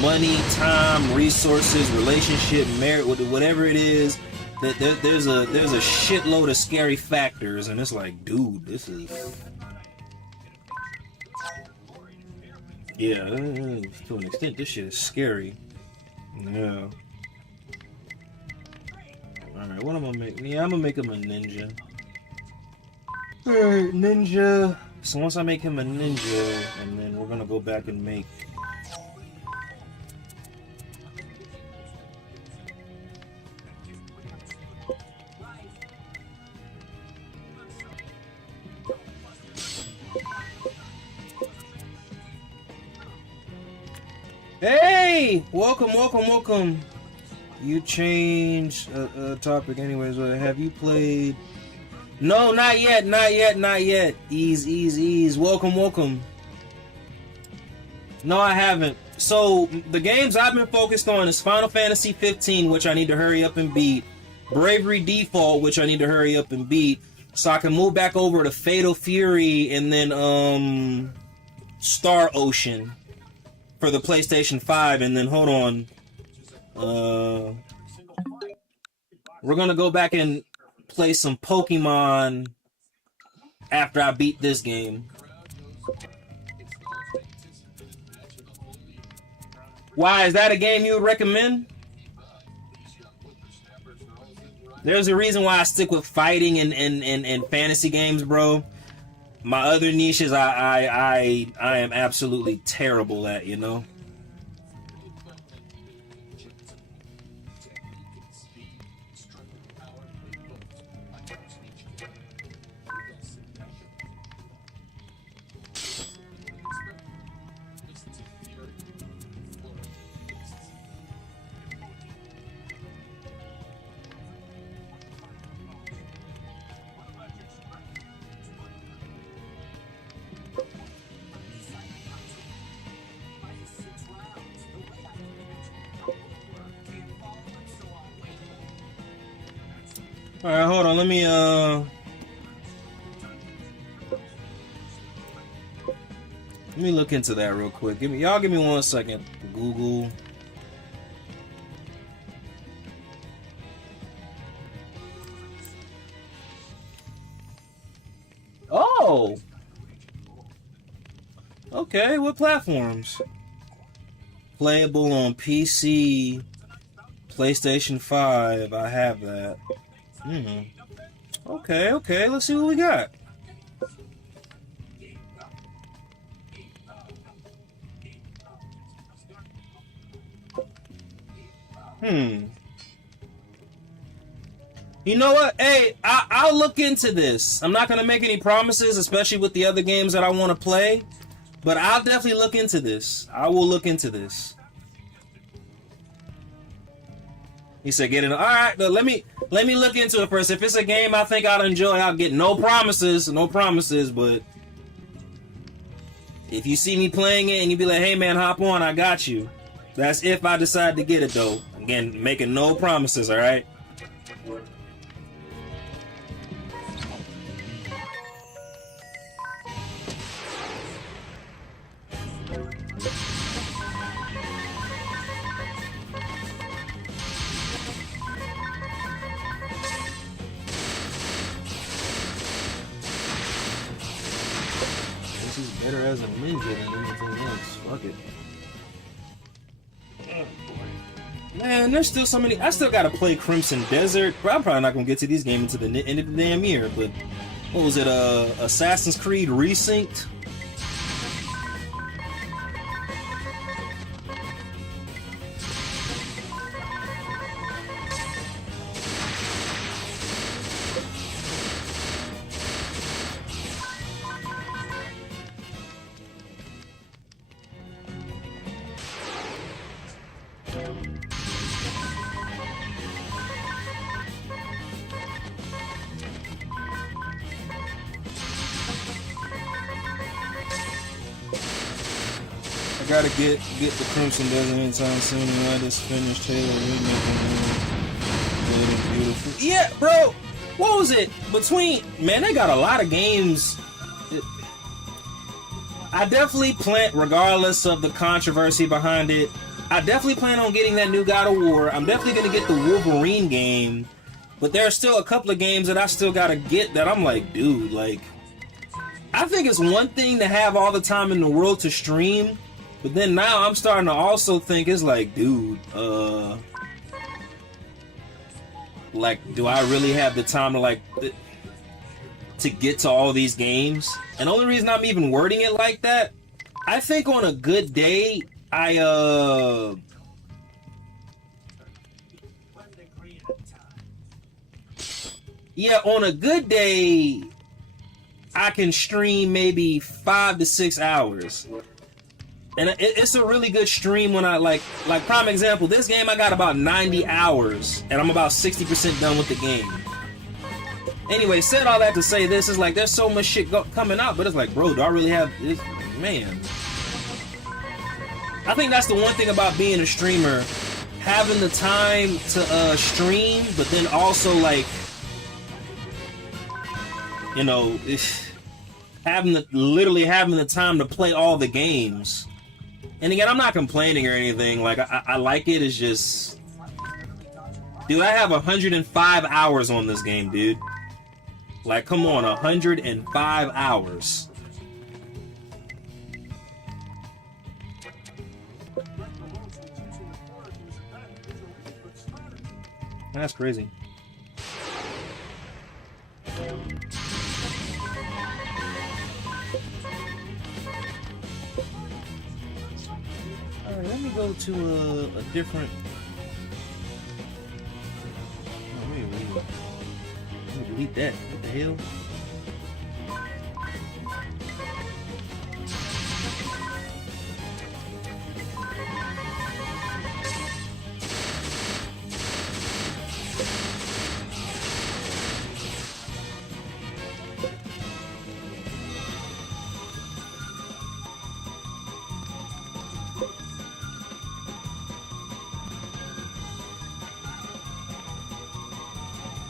Money, time, resources, relationship, merit, whatever it is, that there's a shitload of scary factors, and it's like, dude, this is, yeah, to an extent, this shit is scary. Yeah. All right, what am I gonna make? Yeah, I'm gonna make him a ninja. All right, ninja. So once I make him a ninja, and then we're gonna go back and make. Hey! Welcome. You changed topic anyways. Have you played... No, not yet. Ease. Welcome. No, I haven't. So, the games I've been focused on is Final Fantasy 15, which I need to hurry up and beat. Bravery Default, which I need to hurry up and beat. So I can move back over to Fatal Fury and then, Star Ocean for the PlayStation 5, and then hold on. We're gonna go back and play some Pokemon after I beat this game. Why, is that a game you would recommend? There's a reason why I stick with fighting and fantasy games, bro. My other niches I am absolutely terrible at, you know? Alright, hold on, let me look into that real quick. Give me 1 second. Google. Oh! Okay, what platforms? Playable on PC, PlayStation 5, I have that. Okay, let's see what we got. You know what? Hey, I'll look into this. I'm not gonna make any promises, especially with the other games that I want to play, but I'll definitely look into this. I will look into this. He said, "Get it." All right, but let me look into it first. If it's a game I think I'll enjoy, I'll get no promises. But if you see me playing it and you be like, "Hey man, hop on," I got you. That's if I decide to get it though. Again, making no promises. All right. Better as a ninja than anything else. Fuck it. Oh boy. Man, there's still so many. I still gotta play Crimson Desert. But I'm probably not gonna get to these games until the end of the damn year. But what was it? Assassin's Creed Resynced. Gotta get the Crimson Desert anytime soon, and I just finished Halo good and beautiful. Yeah, bro, what was it? Man, they got a lot of games. I definitely plan, regardless of the controversy behind it, I definitely plan on getting that new God of War. I'm definitely gonna get the Wolverine game, but there are still a couple of games that I still gotta get that I'm like, dude, like, I think it's one thing to have all the time in the world to stream. But then now I'm starting to also think it's like, dude, like, do I really have the time to get to all these games? And the only reason I'm even wording it like that, I think on a good day, yeah, on a good day, I can stream maybe 5 to 6 hours. And it's a really good stream when I like prime example, this game I got about 90 hours and I'm about 60% done with the game. Anyway, said all that to say this is like there's so much shit coming out, but it's like, bro, do I really have this? Man, I think that's the one thing about being a streamer, having the time to stream, but then also like, you know, literally having the time to play all the games. And again, I'm not complaining or anything. Like, I like it. It's just, dude, I have 105 hours on this game, dude. Like, come on, 105 hours. That's crazy. Alright, let me go to a different... Oh, wait. Let me delete that. What the hell?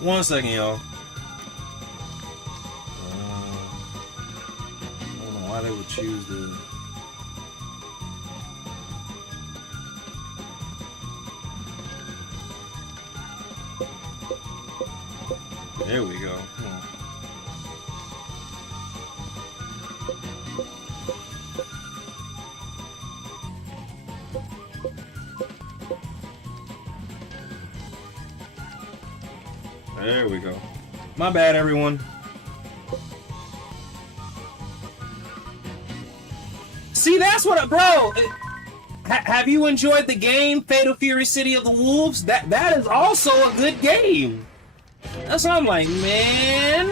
One second, y'all. I don't know why they would choose the... There we go. Come on. There we go. My bad, everyone. See, that's what, bro. Have you enjoyed the game, Fatal Fury: City of the Wolves? That is also a good game. That's what I'm like, man.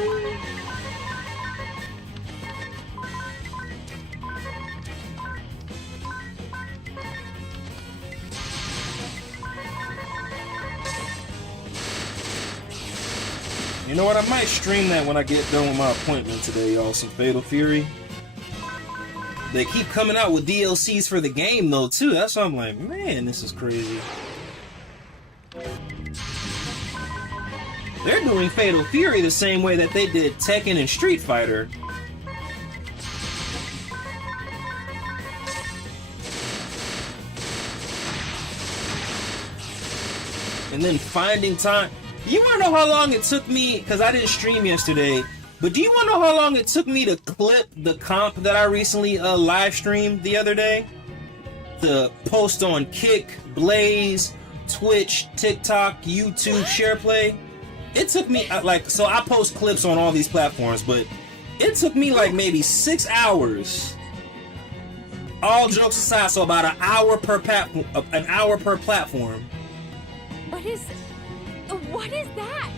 You know what? I might stream that when I get done with my appointment today, y'all. Some Fatal Fury. They keep coming out with DLCs for the game, though, too. That's why I'm like, man, this is crazy. They're doing Fatal Fury the same way that they did Tekken and Street Fighter. And then finding time. You want to know how long it took me, because I didn't stream yesterday, but do you want to know how long it took me to clip the comp that I recently live streamed the other day? To post on Kick, Blaze, Twitch, TikTok, YouTube, SharePlay? it took me so I post clips on all these platforms, but it took me like maybe 6 hours. All jokes aside, so about an hour per platform. What is that?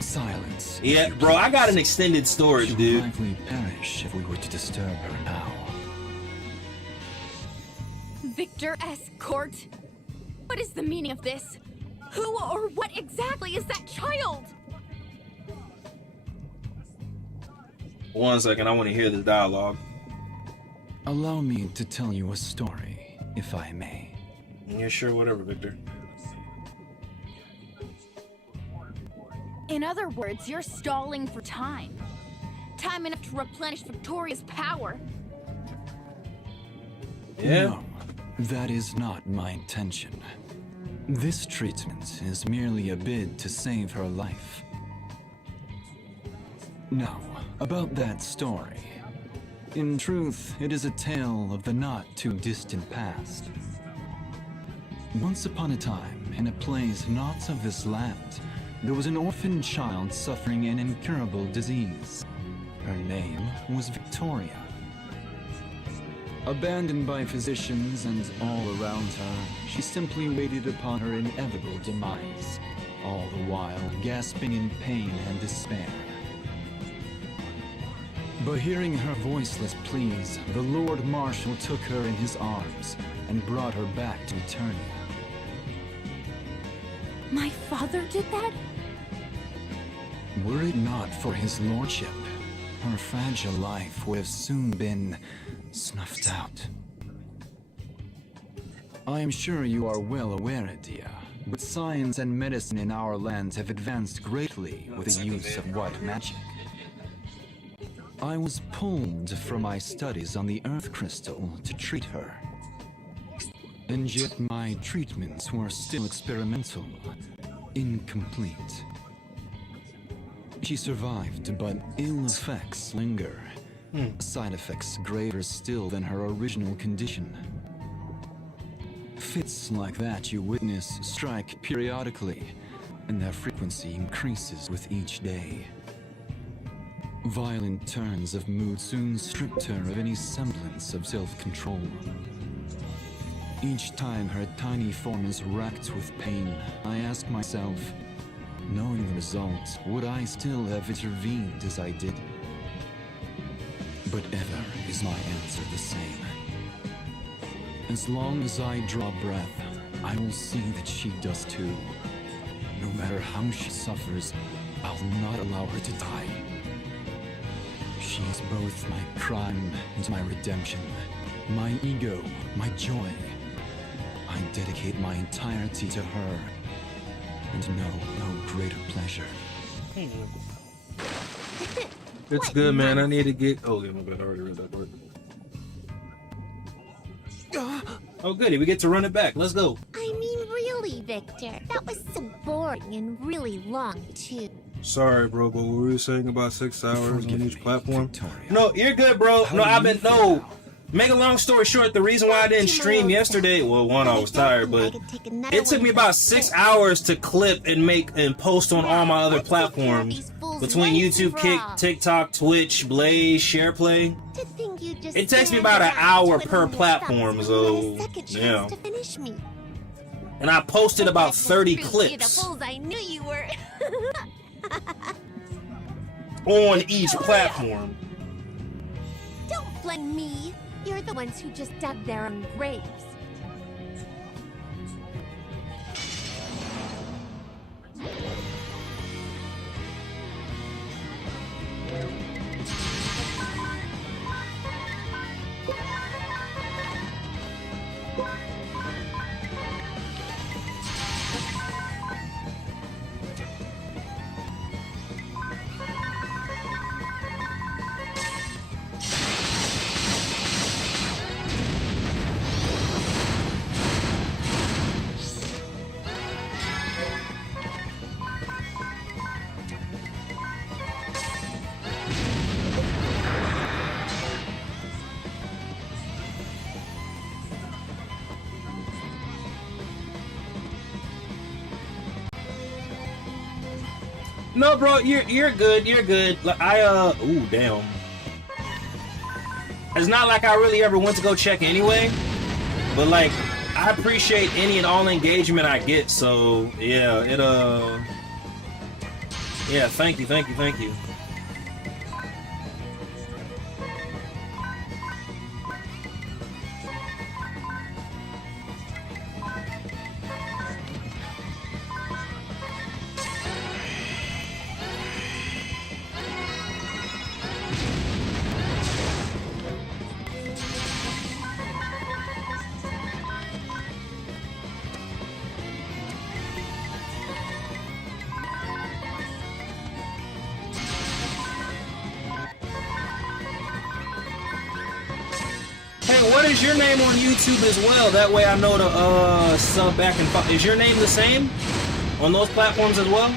Silence. Yeah, bro, I got an extended storage, She would dude. likely perish if we were to disturb her now. Victor S. Court? What is the meaning of this? Who or what exactly is that child? 1 second, I want to hear this dialogue. Allow me to tell you a story, if I may. Yeah, sure, whatever, Victor. In other words, you're stalling for time. Time enough to replenish Victoria's power. Yeah. No, that is not my intention. This treatment is merely a bid to save her life. Now, about that story. In truth, it is a tale of the not-too-distant past. Once upon a time, in a place not of this land, there was an orphan child suffering an incurable disease. Her name was Victoria. Abandoned by physicians and all around her, she simply waited upon her inevitable demise, all the while gasping in pain and despair. But hearing her voiceless pleas, the Lord Marshal took her in his arms and brought her back to Eternia. My father did that? Were it not for his lordship, her fragile life would have soon been snuffed out. I am sure you are well aware, Adia, but science and medicine in our lands have advanced greatly with the use of white magic. I was pulled from my studies on the Earth Crystal to treat her. And yet my treatments were still experimental, incomplete. She survived, but ill effects linger. Side effects graver still than her original condition. Fits like that you witness strike periodically, and their frequency increases with each day. Violent turns of mood soon stripped her of any semblance of self-control. Each time her tiny form is racked with pain, I ask myself, knowing the result, would I still have intervened as I did? But ever is my answer the same. As long as I draw breath, I will see that she does too. No matter how she suffers, I'll not allow her to die. She is both my crime and my redemption, my ego, my joy. I dedicate my entirety to her, and know no greater pleasure. It's good, man. I need to get. Oh, yeah, my bad. I already read that part. Oh, goody. We get to run it back. Let's go. I mean, really, Victor. That was so boring and really long, too. Sorry, bro, but what were you saying about 6 hours on Forgive each me, platform? Victoria. No, you're good, bro. How No, do I've you been feel no. now? Make a long story short, the reason why I didn't stream yesterday, well, one, I was tired, but it took me about 6 hours to clip and make and post on all my other platforms. Between YouTube, Kick, TikTok, Twitch, Blaze, SharePlay. It takes me about an hour per platform, so yeah. And I posted about 30 clips I knew you were. on each platform. Don't blame me. You're the ones who just dug their own graves. No, bro, you're good. You're good. Like, ooh, damn. It's not like I really ever went to go check anyway, but like I appreciate any and all engagement I get. So yeah, yeah. Thank you. Hey, what is your name on YouTube as well? That way I know to sub back and is your name the same on those platforms as well?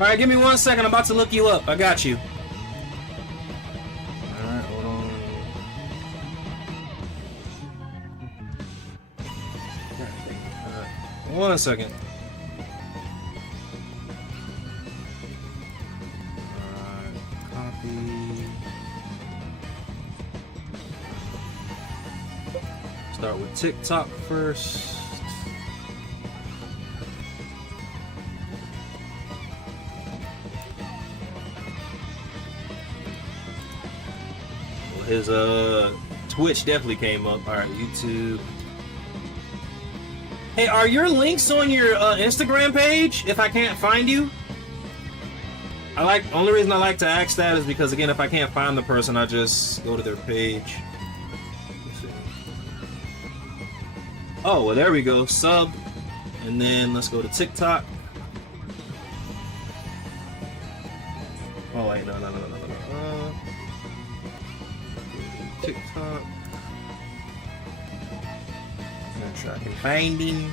Alright, give me 1 second. I'm about to look you up. I got you. Alright, hold on. 1 second. Copy. Start with TikTok first. His Twitch definitely came up. All right, YouTube. Hey, are your links on your Instagram page if I can't find you? Only reason I like to ask that is because, again, if I can't find the person, I just go to their page. Oh, well, there we go. Sub. And then let's go to TikTok. Oh, wait, no. TikTok. I'm gonna try and find him.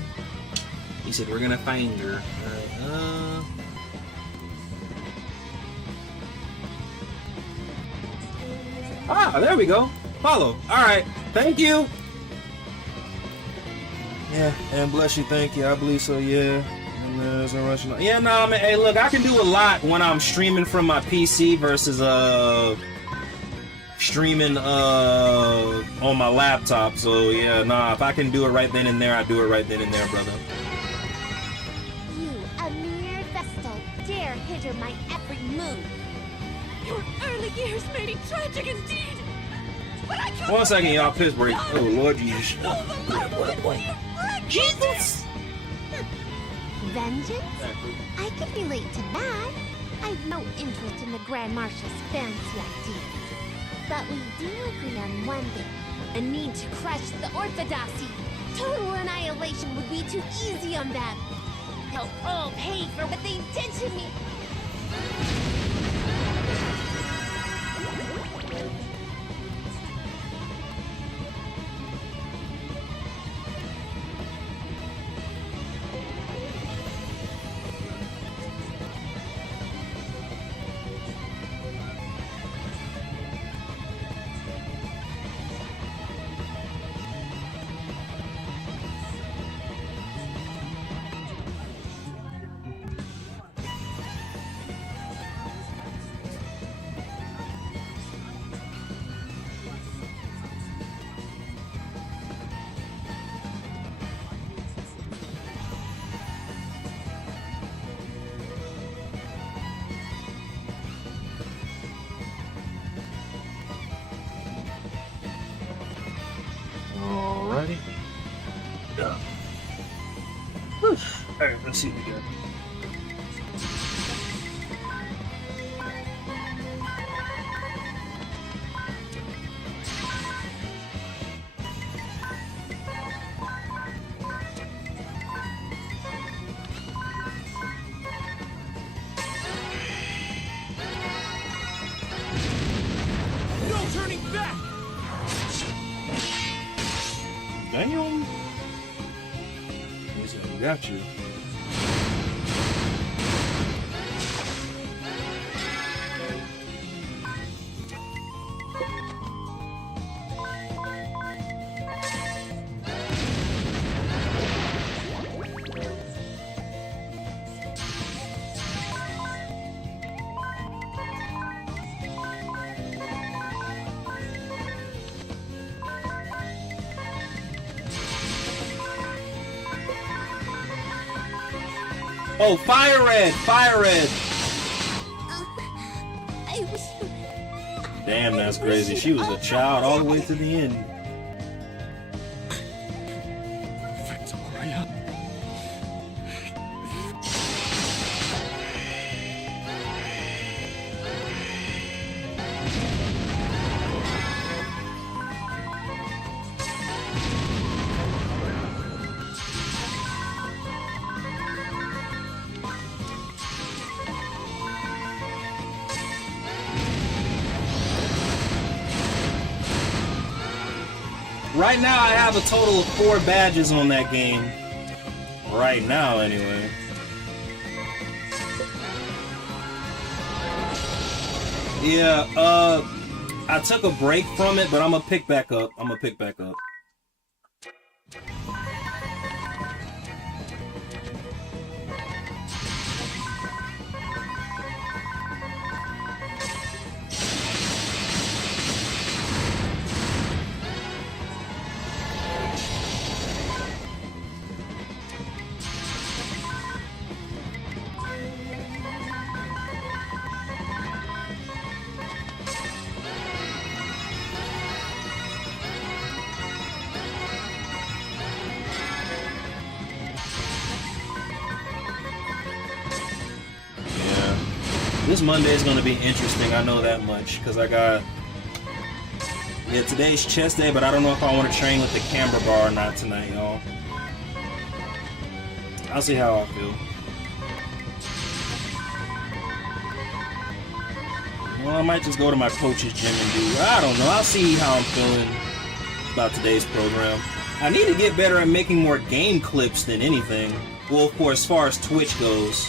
He said we're gonna find her. Ah, there we go. Follow. Alright. Thank you. Yeah, and bless you, thank you. I believe so, yeah. And there's no rush. Yeah, no, man, hey, look, I can do a lot when I'm streaming from my PC versus streaming on my laptop. So yeah, nah, if I can do it right then and there, I do it right then and there, brother. You, a mere vestal, dare hinder my every move. Your early years may be tragic indeed, but I can't. 1 second, y'all. Piss break. Oh Lord Jesus. Jesus! Vengeance? I could relate to that. I've no interest in the Grand Marshal's fancy ideas. But we do agree on one thing. A need to crush the orthodoxy. Total annihilation would be too easy on them. They'll all pay for what they did to me. Let's see what we got. No turning back! Damn. We got you. Oh, Fire Red! Fire Red! I wish you... Damn, that's crazy. She was a child all the way to the end. Victoria. Right now, I have a total of 4 badges on that game. Right now, anyway. Yeah, I took a break from it, but I'm gonna pick back up. This Monday is going to be interesting, I know that much, because I got... Yeah, today's chest day, but I don't know if I want to train with the camber bar or not tonight, y'all. I'll see how I feel. Well, I might just go to my coach's gym and do... I don't know, I'll see how I'm feeling about today's program. I need to get better at making more game clips than anything. Well, of course, as far as Twitch goes.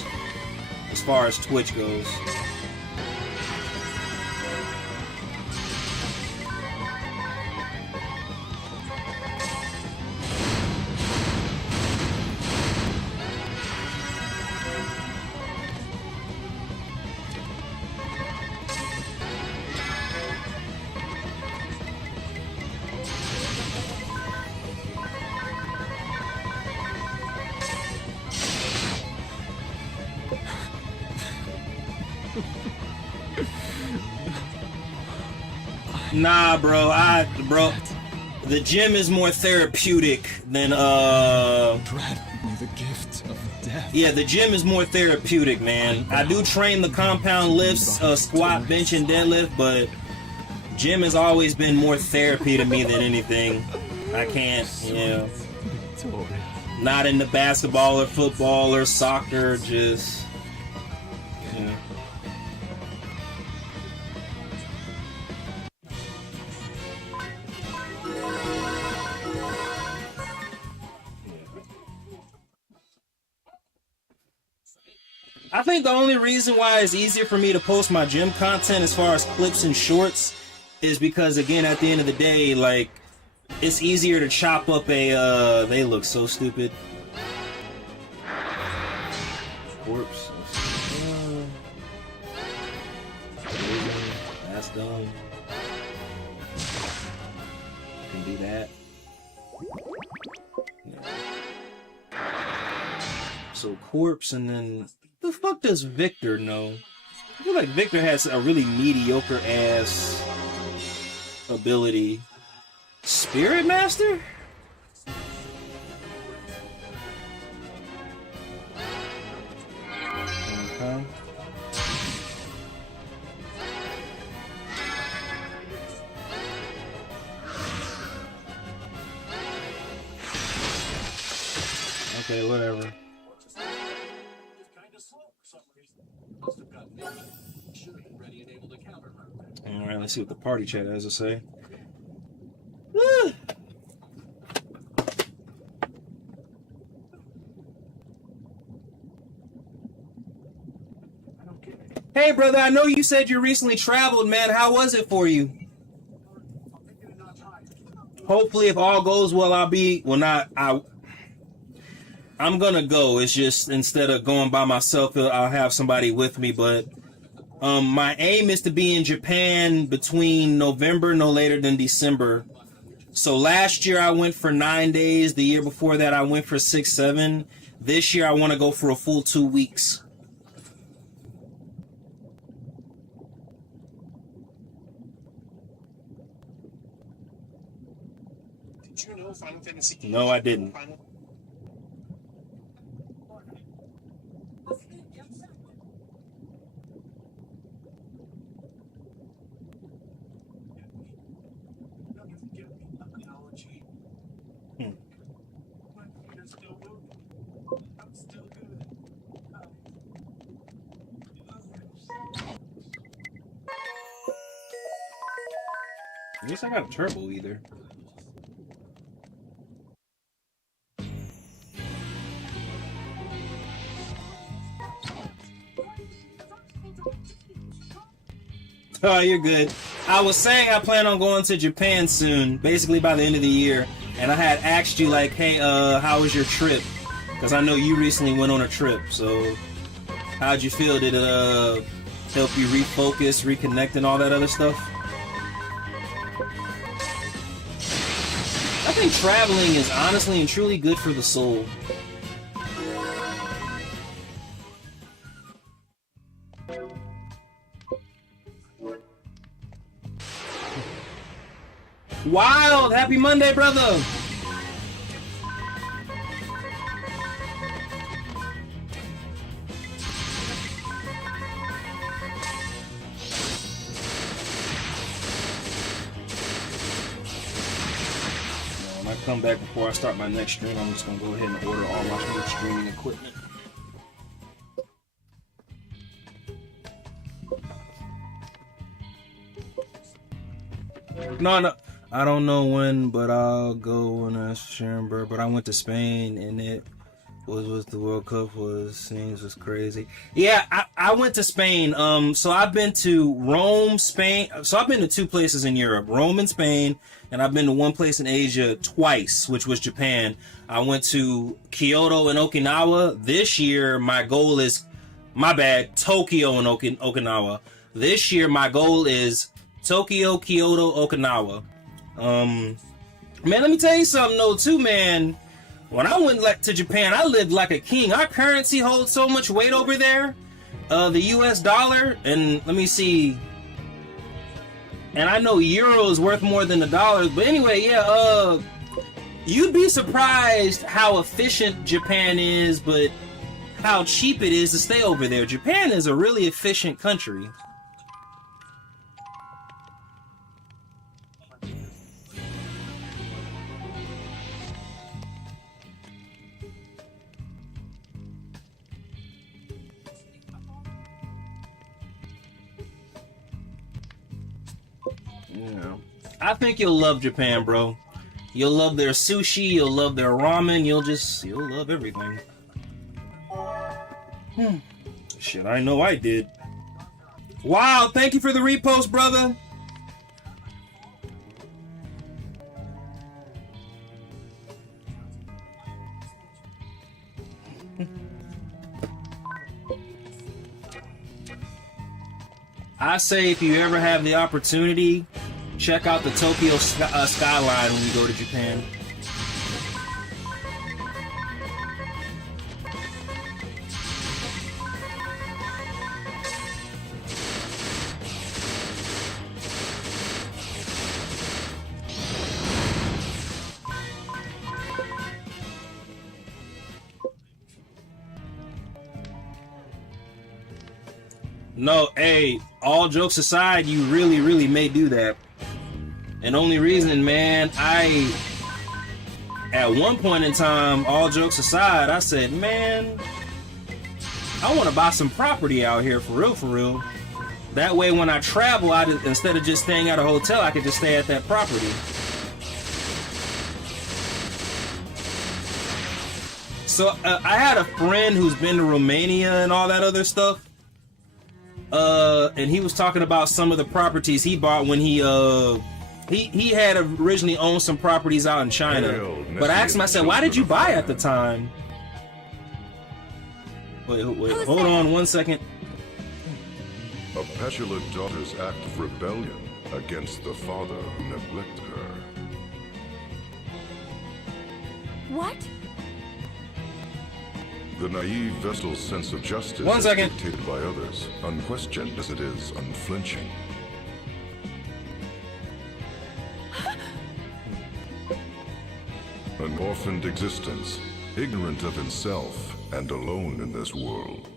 Nah, bro, the gym is more therapeutic than Grant me the gift of death. Yeah, the gym is more therapeutic, man. I do train the compound lifts, squat, bench, and deadlift, but gym has always been more therapy to me than anything. I can't, you know, not into basketball or football or soccer, just, you know. I think the only reason why it's easier for me to post my gym content as far as clips and shorts is because, again, at the end of the day, like, it's easier to chop up a, they look so stupid. Corpse. That's done. Can do that. Yeah. So corpse, and then the fuck does Victor know? I feel like Victor has a really mediocre ass ability. Spirit Master? down. Okay, whatever. It's kind of slow for some reason. Must have gotten in. Should have been ready and able to counter right. All right, let's see what the party chat has to say. Woo! Hey, brother, I know you said you recently traveled, man. How was it for you? Hopefully, if all goes well, I'll be... Well, not... I'm gonna go. It's just, instead of going by myself, I'll have somebody with me. But my aim is to be in Japan between November, no later than December. So last year, I went for 9 days. The year before that, I went for 6, 7. This year, I want to go for a full 2 weeks. Did you know Final Fantasy? No, I didn't. At least I got a turbo either. Oh, you're good. I was saying I plan on going to Japan soon, basically by the end of the year. And I had asked you, like, hey, how was your trip? Because I know you recently went on a trip. So, how'd you feel? Did it help you refocus, reconnect, and all that other stuff? I think traveling is honestly and truly good for the soul. Wild! Happy Monday, brother! When I come back before I start my next stream, I'm just gonna go ahead and order all my new streaming equipment. No. I don't know when, but I'll go when I sharing. But I went to Spain, and it was the World Cup scenes was crazy. Yeah, I went to Spain. So I've been to Rome, Spain. So I've been to 2 places in Europe, Rome and Spain, and I've been to 1 place in Asia twice, which was Japan. I went to Kyoto and Okinawa. This year, my goal is, Tokyo and Okinawa. This year, my goal is Tokyo, Kyoto, Okinawa. Man, let me tell you something though too, man. When I went to Japan, I lived like a king. Our currency holds so much weight over there. The US dollar, and let me see. And I know euro is worth more than the dollars, but anyway, yeah, you'd be surprised how efficient Japan is, but how cheap it is to stay over there. Japan is a really efficient country. I think you'll love Japan, bro. You'll love their sushi, you'll love their ramen, you'll love everything. Shit, I know I did. Wow, thank you for the repost, brother. I say if you ever have the opportunity, check out the Tokyo skyline when you go to Japan. No, hey, all jokes aside, you really, really may do that. And only reason, man, at one point in time, all jokes aside, I said, man, I want to buy some property out here for real. That way, when I travel, instead of just staying at a hotel, I could just stay at that property. So I had a friend who's been to Romania and all that other stuff. And he was talking about some of the properties he bought when he had originally owned some properties out in China. But I asked him, I said, why did you buy at the time? Wait, hold on 1 second. A petulant daughter's act of rebellion against the father who neglected her. What? The naive vessel's sense of justice 1 second. is dictated by others, unquestioned as it is unflinching. An orphaned existence, ignorant of himself and alone in this world.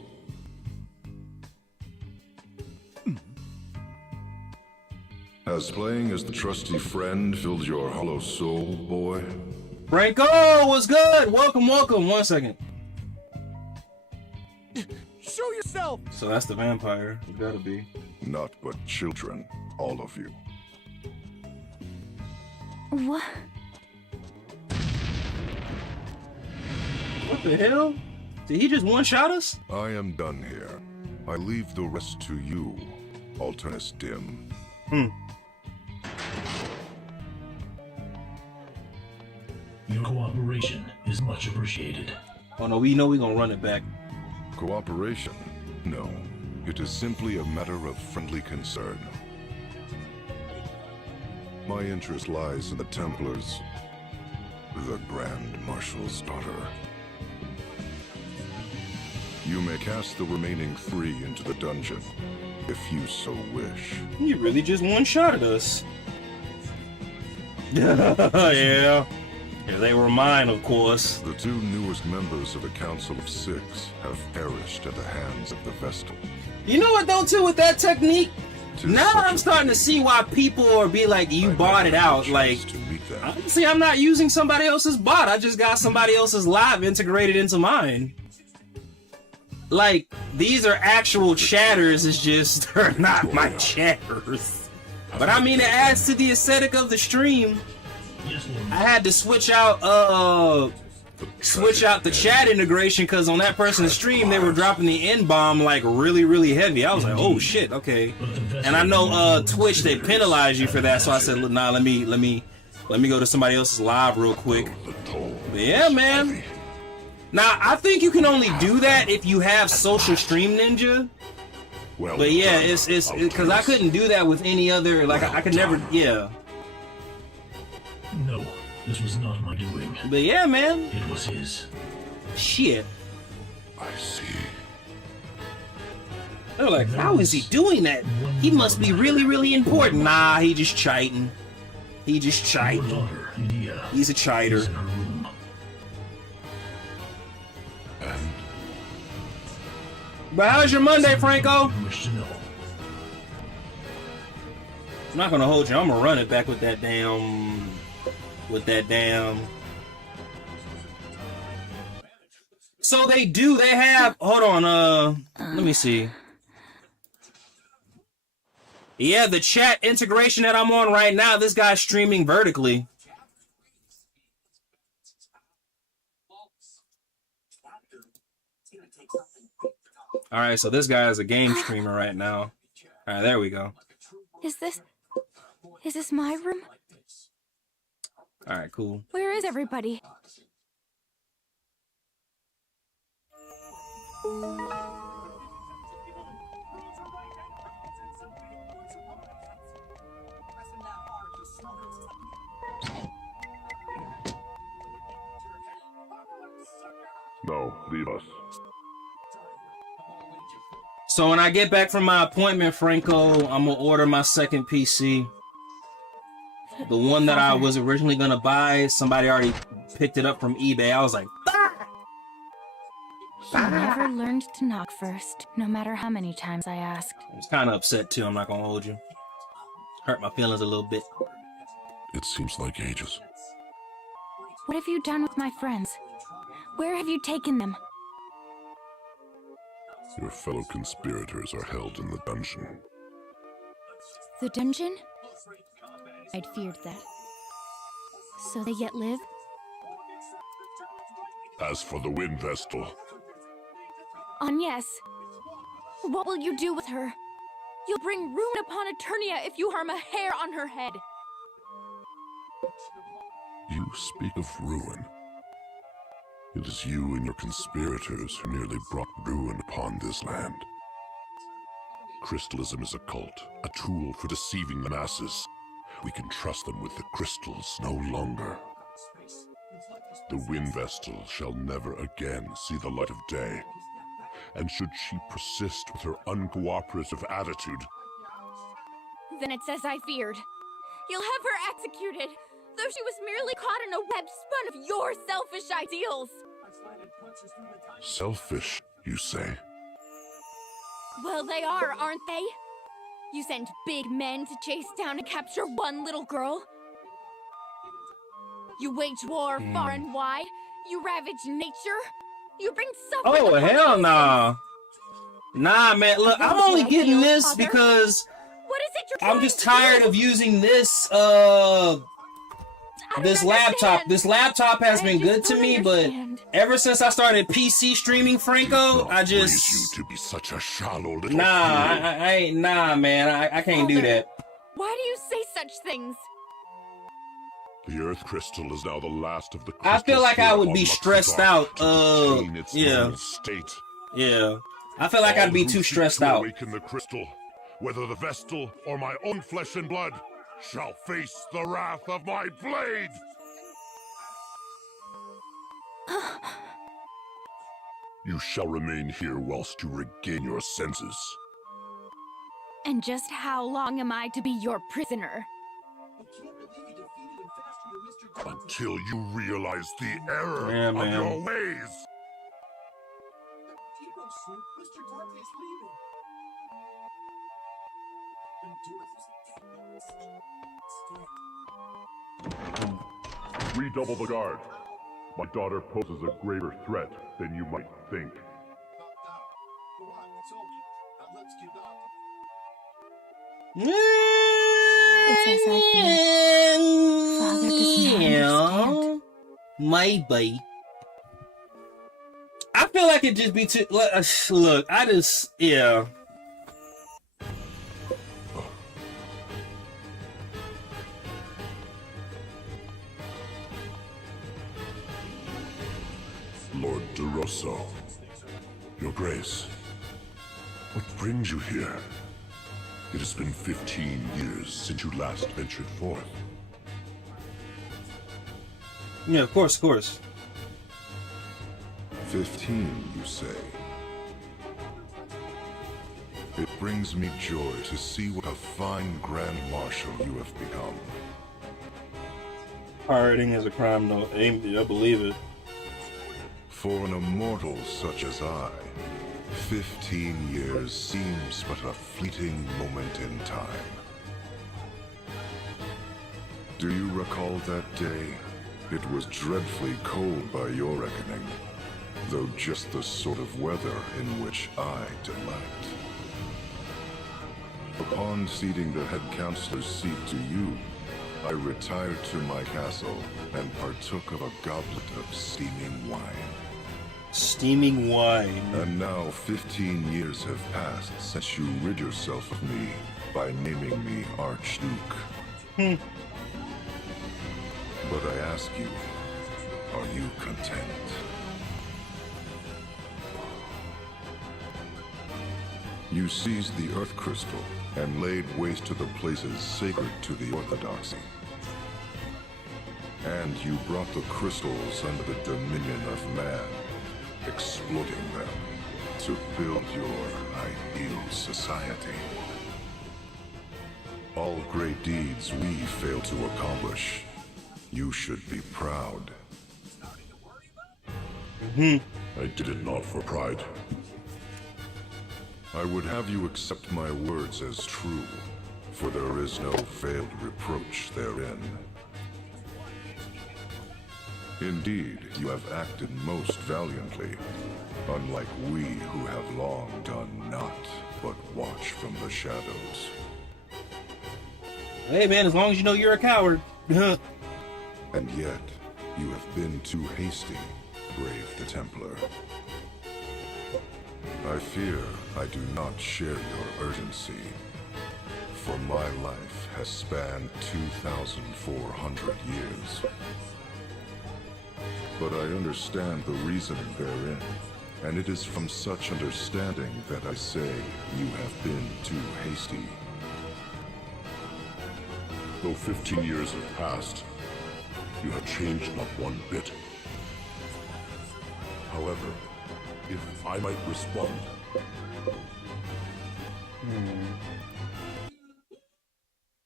Has playing as the trusty friend filled your hollow soul, boy? Franco, what's good? Welcome. 1 second. Show yourself! So that's the vampire. It gotta be. Not but children, all of you. What? What the hell? Did he just one-shot us? I am done here. I leave the rest to you, Alternus Dim. Your cooperation is much appreciated. Oh no, we know we're gonna run it back. Cooperation? No. It is simply a matter of friendly concern. My interest lies in the Templars, the Grand Marshal's daughter. You may cast the remaining 3 into the dungeon, if you so wish. You really just one-shotted us. Yeah. Yeah, they were mine, of course. The 2 newest members of the Council of 6 have perished at the hands of the Vestal. You know what, though, too, with that technique? Now such I'm a starting to pity. see why people are be like, you I bought it never had a out. Like, chance to meet them. honestly, I'm not using somebody else's bot. I just got somebody else's live integrated into mine. Like, these are actual chatters, it's just, they're not my chatters. But I mean, it adds to the aesthetic of the stream. Yes, Lord. I had to switch out the chat integration because on that person's stream they were dropping the N-bomb like really heavy. I was like, oh shit, okay. And I know Twitch, they penalize you for that, so I said, nah, let me go to somebody else's live real quick. But yeah, man. Now I think you can only do that if you have Social Stream Ninja. But yeah, it's because I couldn't do that with any other, like I could never, yeah. No, this was not my doing. But yeah, man. It was his. Shit. I see. They're like, how is he doing that? He must be really important. Nah, he just cheating. He just Your cheating. daughter, Lydia, He's a cheater. is in her room. And But how's your Monday, Franco? You wish to know. I'm not gonna hold you. I'm gonna run it back with that damn. So they have. Hold on. Let me see. Yeah, the chat integration that I'm on right now. This guy's streaming vertically. All right, so this guy is a game streamer right now. All right, there we go. Is this my room? All right, cool. Where is everybody? no, leave us. So when I get back from my appointment, Franco, I'm gonna order my second PC. The one that I was originally gonna buy, somebody already picked it up from eBay. I was like, "Ah!" You never learned to knock first, no matter how many times I asked. I was kind of upset too, I'm not gonna hold you. Hurt my feelings a little bit. It seems like ages. What have you done with my friends? Where have you taken them? Your fellow conspirators are held in the dungeon. The dungeon? I'd feared that. So they yet live? As for the Wind Vestal, Agnes, what will you do with her? You'll bring ruin upon Eternia if you harm a hair on her head. you speak of ruin. It is you and your conspirators who nearly brought ruin upon this land. Crystalism is a cult, a tool for deceiving the masses. We can trust them with the crystals no longer. The Wind Vestal shall never again see the light of day. And should she persist with her uncooperative attitude, Then it's as I feared. You'll have her executed, though she was merely caught in a web spun of your selfish ideals. selfish, you say? Well, they are, aren't they? You send big men to chase down and capture one little girl. You wage war far and wide. You ravage nature. You bring suffering. Oh, upon hell innocents. nah. Nah, man, look, I'm only getting this because What is it you're I'm trying just to tired do? of using this, I don't this laptop. understand. This laptop has I been just good to don't me, but understand. ever since I started PC streaming, Franco, Did I not raise just... you to be such a shallow little Nah, fool. I ain't, nah, man, I can't do that. Why do you say such things? The Earth Crystal is now the last of the I feel crystals like I here would on be Luxor stressed out, to retain its yeah. normal state. Yeah. I feel like I'd All be who too seek stressed to out. awaken the crystal, whether the Vestal or my own flesh and blood, shall face the wrath of my blade! You shall remain here whilst you regain your senses. And just how long am I to be your prisoner? Until you realize the error Yeah, of man. your ways! Redouble the guard. My daughter poses a graver threat than you might think. It's as I feared. Father does not understand. Maybe. I feel like it'd just be too... Look, I just... Yeah. Lord DeRosso, Your Grace, what brings you here? It has been 15 years since you last ventured forth. Yeah, of course, of course. 15, you say? It brings me joy to see what a fine Grand Marshal you have become. Pirating is a crime, no, I believe it. For an immortal such as I, 15 years seems but a fleeting moment in time. Do you recall that day? It was dreadfully cold by your reckoning, though just the sort of weather in which I delight. Upon ceding the head counselor's seat to you, I retired to my castle and partook of a goblet of steaming wine. Steaming wine. And now 15 years have passed since you rid yourself of me by naming me Archduke. But I ask you, are you content? You seized the Earth Crystal and laid waste to the places sacred to the Orthodoxy. And you brought the crystals under the dominion of man, exploiting them to build your ideal society. All great deeds we fail to accomplish. You should be proud. I did it not for pride. I would have you accept my words as true, for there is no veiled reproach therein. Indeed, you have acted most valiantly, unlike we who have long done naught but watch from the shadows. Hey man, as long as you know you're a coward. And yet, you have been too hasty, brave the Templar. I fear I do not share your urgency, for my life has spanned 2,400 years. But I understand the reasoning therein, and it is from such understanding that I say you have been too hasty. Though 15 years have passed, you have changed not one bit. However, if I might respond...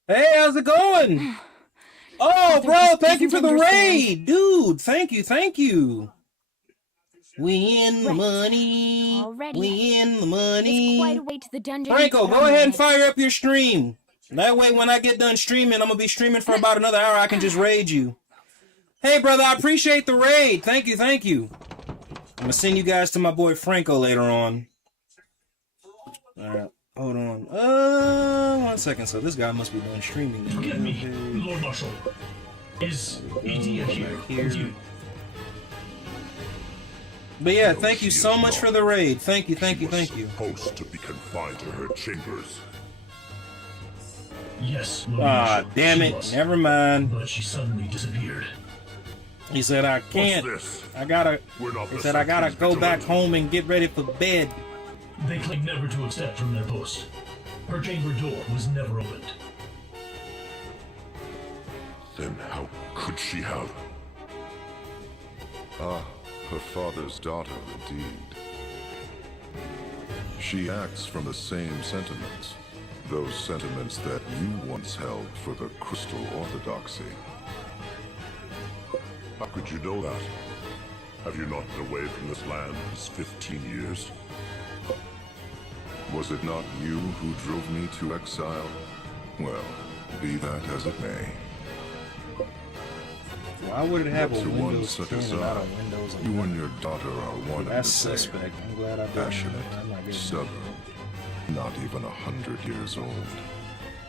Hey, how's it going? Oh, bro, thank you for the raid. Dude, thank you. We in the money. Already. We in the money. It's quite a way to the dungeon. Franco, go ahead and fire up your stream. That way, when I get done streaming, I'm going to be streaming for about another hour. I can just raid you. Hey, brother, I appreciate the raid. Thank you. I'm going to send you guys to my boy Franco later on. All right, hold on. 1 second. So this guy must be done streaming. Forgive me, Lord Marshal. Is Edea here with you? But yeah, thank you so much for the raid. Thank you. Supposed to be confined to her chambers. Yes, Lord Ah, Marshal, damn she it. was. Never mind. But she suddenly disappeared. He said, I can't. What's this? I gotta. We're not He said, I gotta go back home and get ready for bed. They claim never to have stepped from their post. Her chamber door was never opened. Then how could she have? Ah, her father's daughter indeed. She acts from the same sentiments. Those sentiments that you once held for the Crystal Orthodoxy. How could you know that? Have you not been away from this land these 15 years? Was it not you who drove me to exile? Well, be that as it may. Why would it have But a to one Windows set 10 and not a aside, Windows you 11? and your daughter are one and the That's same. suspect. I'm glad I didn't. Passionate, I'm not getting stubborn, not even 100 years old.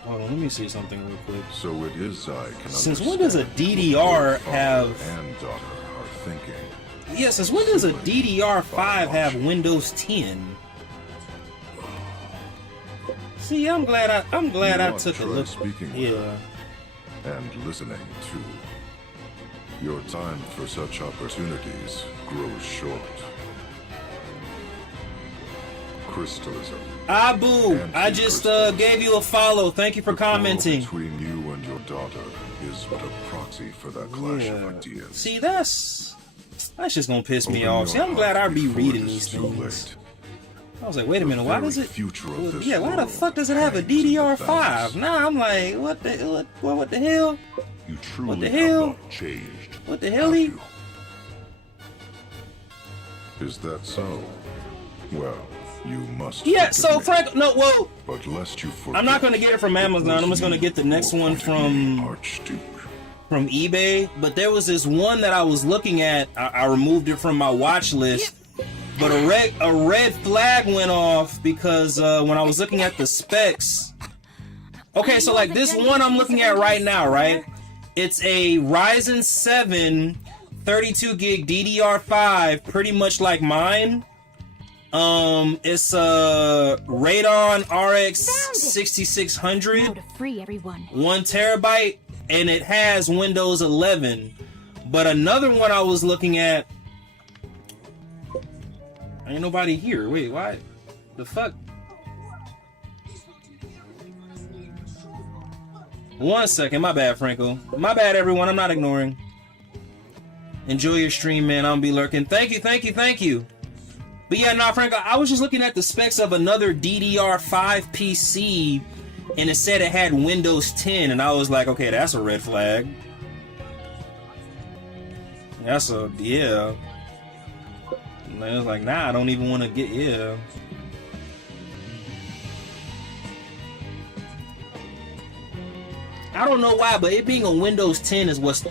Hold on, let me see something real quick. So it is I can Since when does a understand DDR what both father have... and daughter are thinking. Yeah, since when does a DDR5 have Windows 10? See, I'm glad I You took a tried look. speaking with Yeah. her, and listening too. Your time for such opportunities grows short. Crystalism. Abu, I just gave you a follow. Thank you for The quarrel commenting. between you and your daughter is but a proxy for that clash of ideas. See, that's just gonna piss me Open off. See, your I'm glad I heart be before reading it these is too things. late. I was like, wait a minute, why does it? Future of this Yeah, why the world fuck does it have a hangs in the DDR5? balance. Nah, I'm like, what the hell? You truly What the have hell? not changed. What the hell? have He? you? Is that so? Well, you must. Yeah. forgive So me. Frank, no, well, But lest you forget, I'm not gonna get it from Amazon. I'm just gonna get the next one from Archduke. eBay. But there was this one that I was looking at. I removed it from my watch list. But a red flag went off because when I was looking at the specs. Okay, so like this one I'm looking at right now, right? It's a Ryzen 7 32 gig DDR5, pretty much like mine. It's a Radeon RX 6600, Now to free everyone. 1 terabyte, and it has Windows 11. But another one I was looking at, ain't nobody here. Wait, why? The fuck? 1 second, my bad, Franco. My bad, everyone. I'm not ignoring. Enjoy your stream, man. I'll be lurking. Thank you. But yeah, nah, Franco, I was just looking at the specs of another DDR5 PC, and it said it had Windows 10, and I was like, okay, that's a red flag. And I was like, nah, I don't even want to get, yeah. I don't know why, but it being on Windows 10 is what's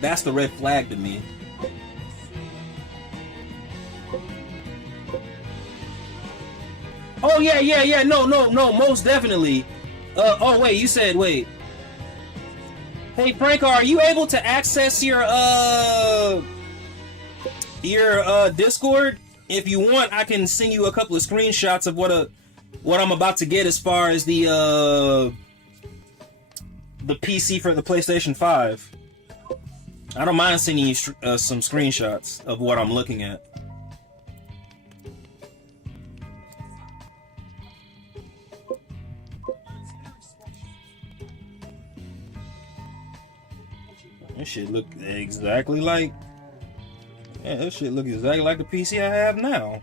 that's the red flag to me. Oh yeah, no, most definitely. Oh wait, you said wait. Hey Franco, are you able to access your Discord? If you want, I can send you a couple of screenshots of what I'm about to get as far as the PC for the PlayStation 5. I don't mind sending you some screenshots of what I'm looking at. This shit look exactly like... Yeah, this shit look exactly like the PC I have now.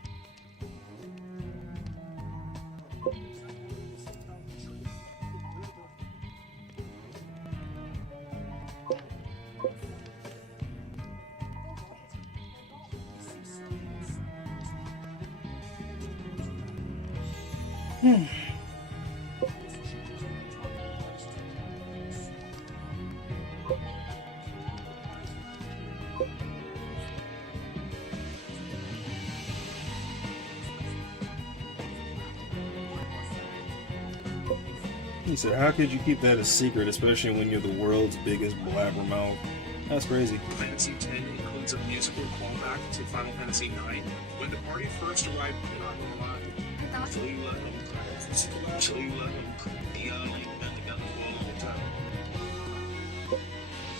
He said, how could you keep that a secret, especially when you're the world's biggest blabbermouth? That's crazy. Fantasy X includes a musical callback to Final Fantasy IX. When the party first arrived, you're not gonna lie. So you let them the island been together for a long time.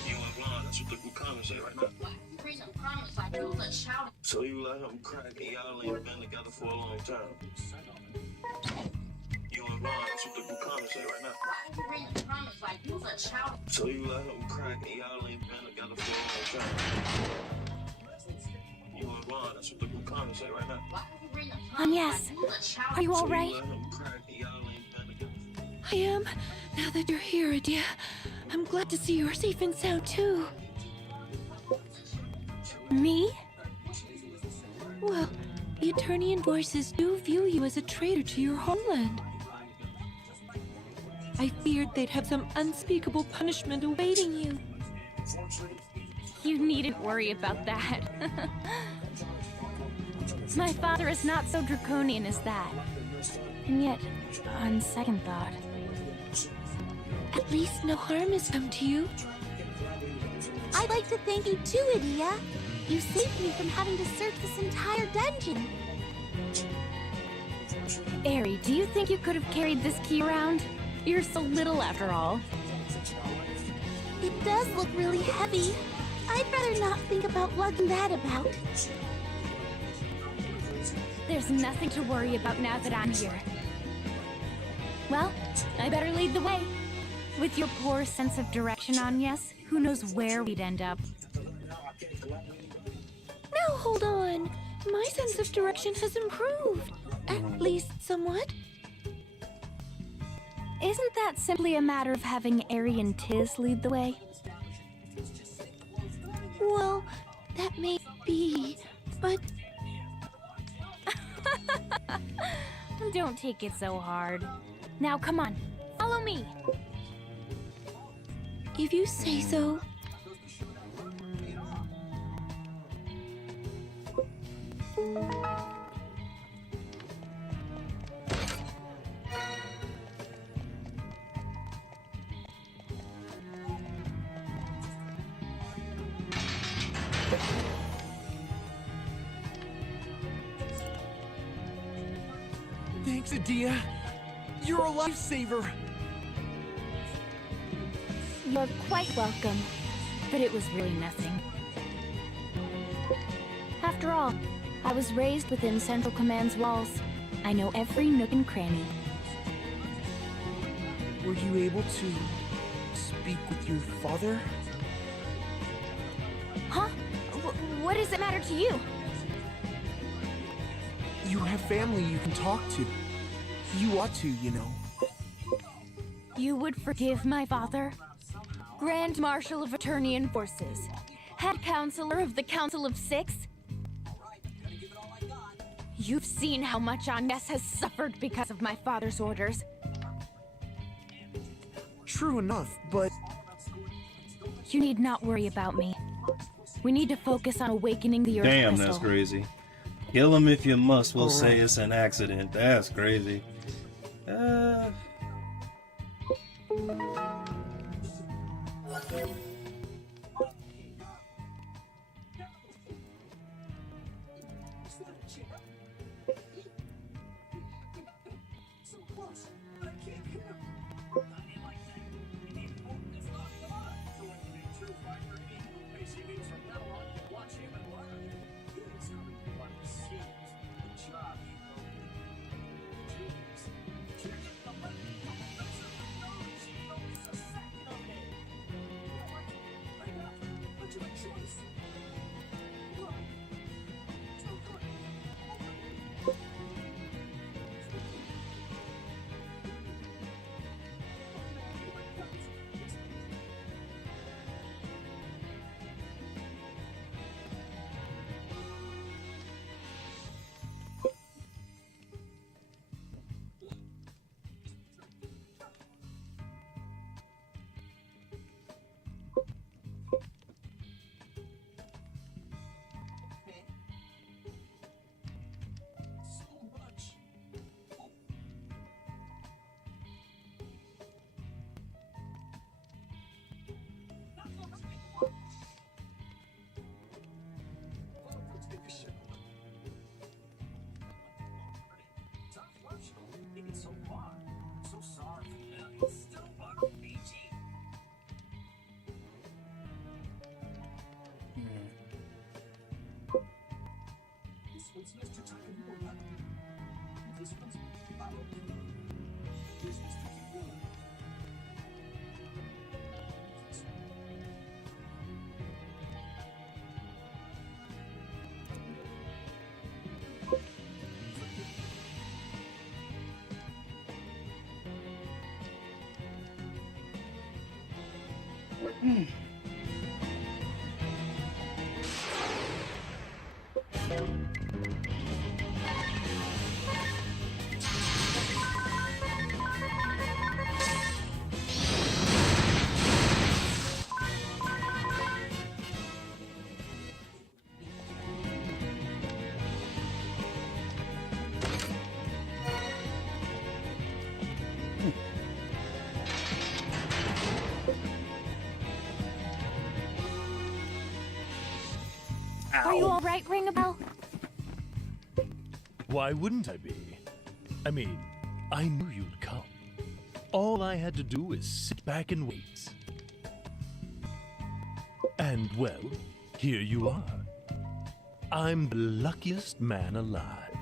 You and Blonde, that's what the Bukana say right now. So you let him crack the island been together for a long time. You and Blonde, that's what the Bukana say right now. So you let him crack the island been together for a long time. You and Blonde, that's what the Bukana say right now. Yes. Are you all right? I am. Now that you're here, Adia, I'm glad to see you're safe and sound too. Me? Well, the Eternian voices do view you as a traitor to your homeland. I feared they'd have some unspeakable punishment awaiting you. You needn't worry about that. My father is not so draconian as that. And yet, on second thought... At least no harm has come to you. I'd like to thank you too, Adia. You saved me from having to search this entire dungeon. Eri, do you think you could have carried this key around? You're so little after all. It does look really heavy. I'd rather not think about lugging that about. There's nothing to worry about now that I'm here. Well, I better lead the way. With your poor sense of direction, Agnes, who knows where we'd end up. Now hold on. My sense of direction has improved. At least somewhat. Isn't that simply a matter of having Eri and Tiz lead the way? Well, that may be, but... Don't take it so hard. Now come on, follow me. If you say so. Thanks, Adia. You're a lifesaver. You're quite welcome, but it was really nothing. After all, I was raised within Central Command's walls. I know every nook and cranny. Were you able to speak with your father? Huh? What does it matter to you? You have family you can talk to. You ought to, you know. You would forgive my father? Grand Marshal of Eternian Forces. Head Counselor of the Council of Six? You've seen how much Agnes has suffered because of my father's orders. True enough, but... You need not worry about me. We need to focus on awakening the Earth Damn, Crystal. that's crazy. Kill him if you must. We'll say Alright. it's an accident. That's crazy. Are you all right, Ringabel? Why wouldn't I be? I mean, I knew you'd come. All I had to do is sit back and wait. And, well, here you are. I'm the luckiest man alive.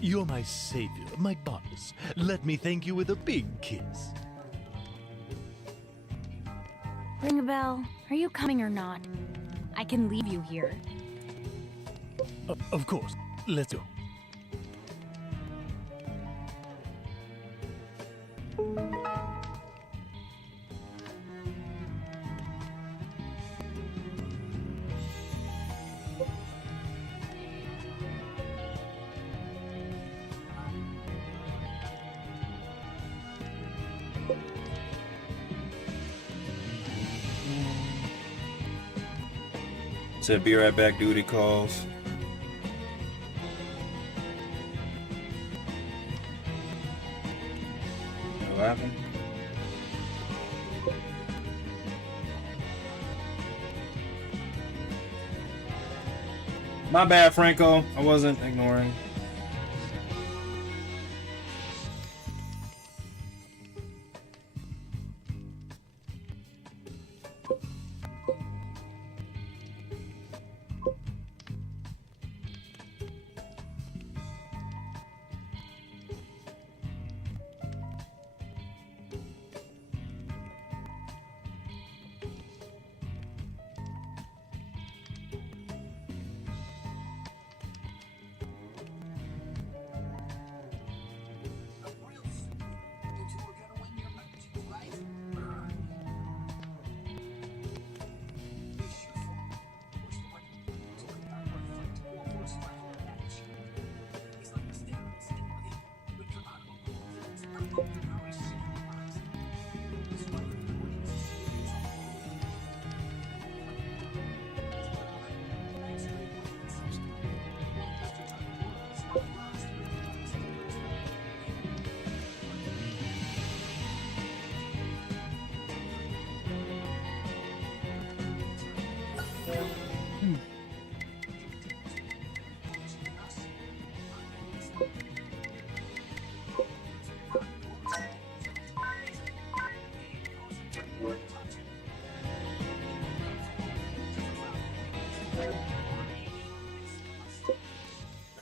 You're my savior, my goddess. Let me thank you with a big kiss. Ringabel, are you coming or not? I can leave you here. Of course. Let's go. Said be right back, duty calls. What happened? My bad, Franco. I wasn't ignoring.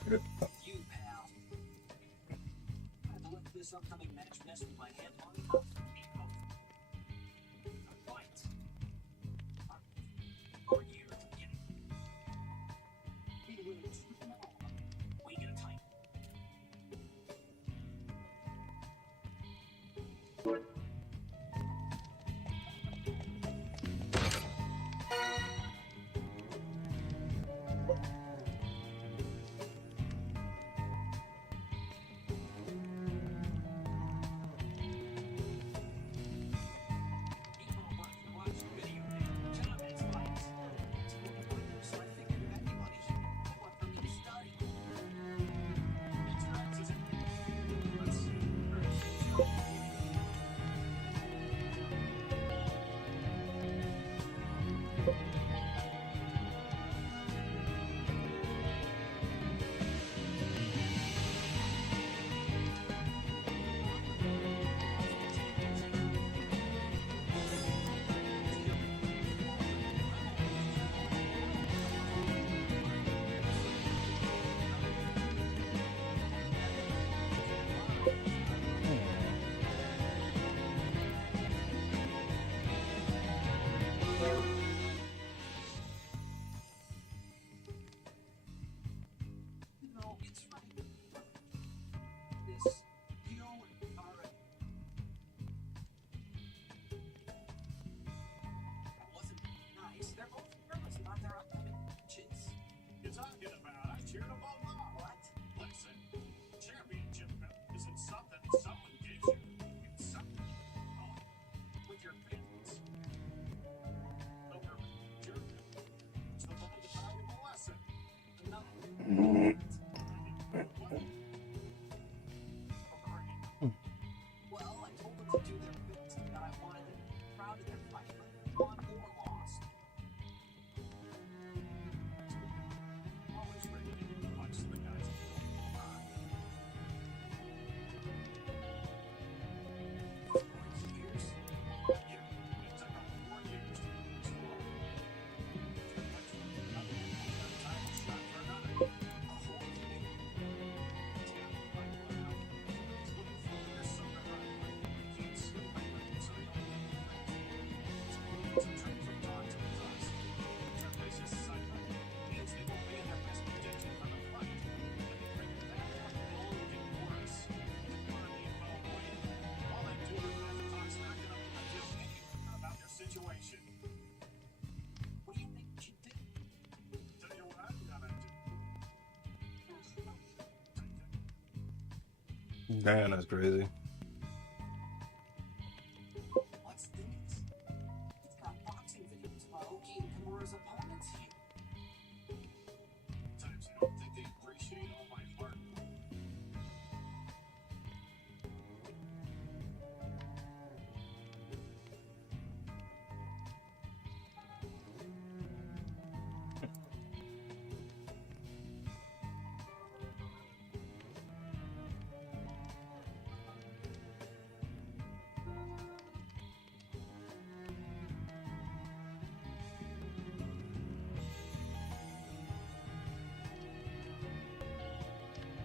You, pal. I have to let this upcoming match mess with my head long enough. A fight. Or you at the beginning. We get a title. No, it's right. This, you are. That wasn't nice. They're both nervous about their upcoming matches. You're talking about? I cheered them both on. What? Listen, championship isn't something someone gives you. It's something you own with your fans. No perfect journey. It's the most valuable lesson. Well, I told them to do their bit, that I wanted them to be proud of their fight, won or lost. Always ready to watch the guys. Years? Yeah, it took them 4 years to get this far. Too much for another title shot for another. A whole year? Yeah, like what now? It's looking for this summer run. Can't sleep at night, so they don't get friends. It's a trip from dawn to dusk. Their vicious cycle means they will be in their best condition for the fight. And they bring it back up, they'll only get worse. They want to be involved waiting. All they do is have to talk smack it up and feel anything about their situation. What do you think we should do? Tell you what I'm gonna do. Damn, that's crazy. What's this? It's got boxing videos of Aoki and Kimura's opponents here. Times I don't think they appreciate all my hard work.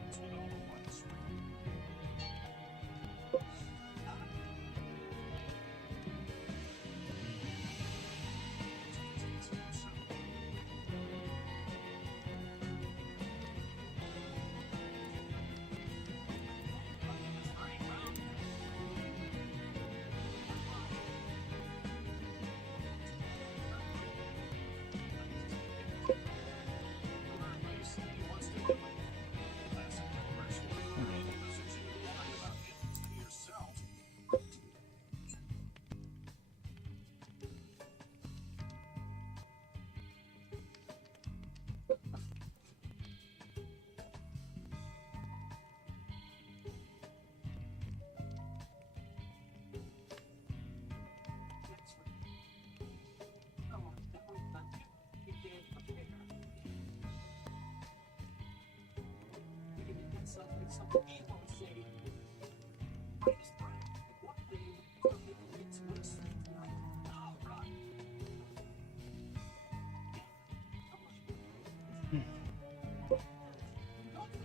It's what all the ones Some people say, "Wait, is Brian? What thing? Something gets worse tonight." All right. Come on.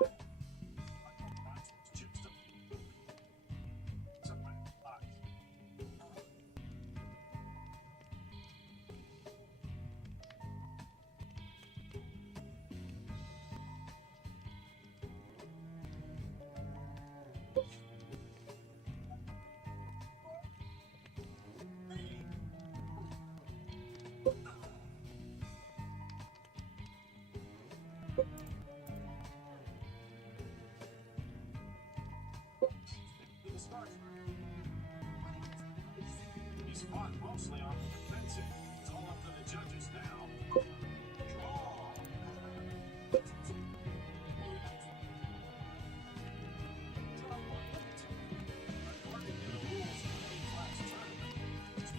way. I call mine chips to somewhere. He's fought mostly on the defensive. It's all up to the judges now. Draw. According to the rules of the A-class tournament, it's the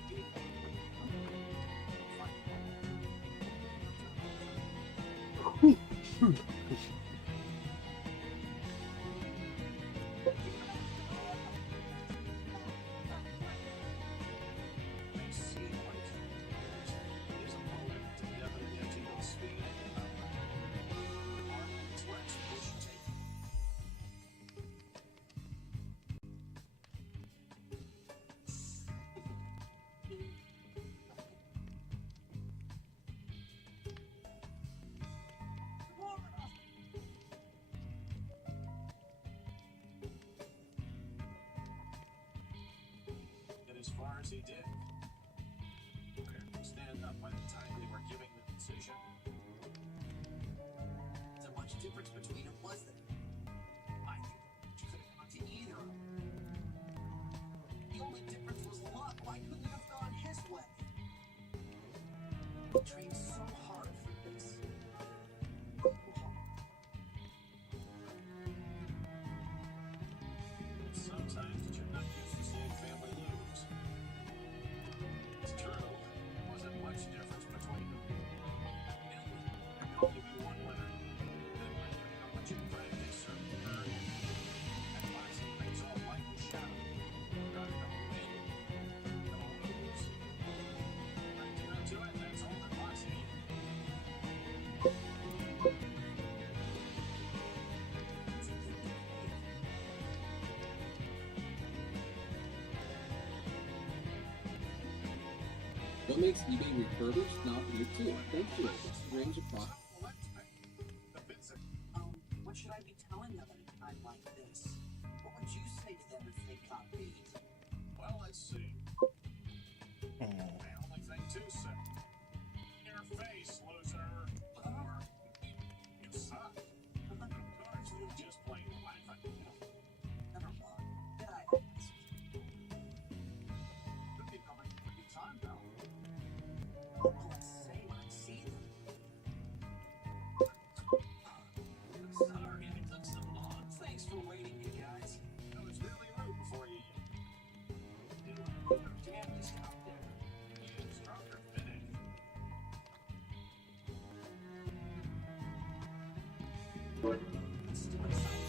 as far as he did. Stand up by the time they were giving the decision. There's much difference between them, was there? I think you could have gone to either of them. The only difference was luck. Why couldn't you have gone his way? He trained so hard for this. Sometimes you're not used to seeing family lose. It's true. Wasn't much difference between them. There could only be one winner. No matter how much you practice or learn. And boxing makes all light and shadow. Gotta know win. No lose. Right down to it, that's all that boxing is. What makes eBay refurbished not new too? Thank you. Range of product. What should I be telling them at a time like this? What would you say to them if they got beat? Well, let's see. The only thing to say. Your face, loser. Or you suck. Of course, you just plain laughing. Never mind. Did I ask? Could be coming any time now. What will I say when I see them? I'm sorry I took so long. Thanks for waiting, you guys. I was really rooting for you. You're damnedest out there. You stronger finish. Let's do it something.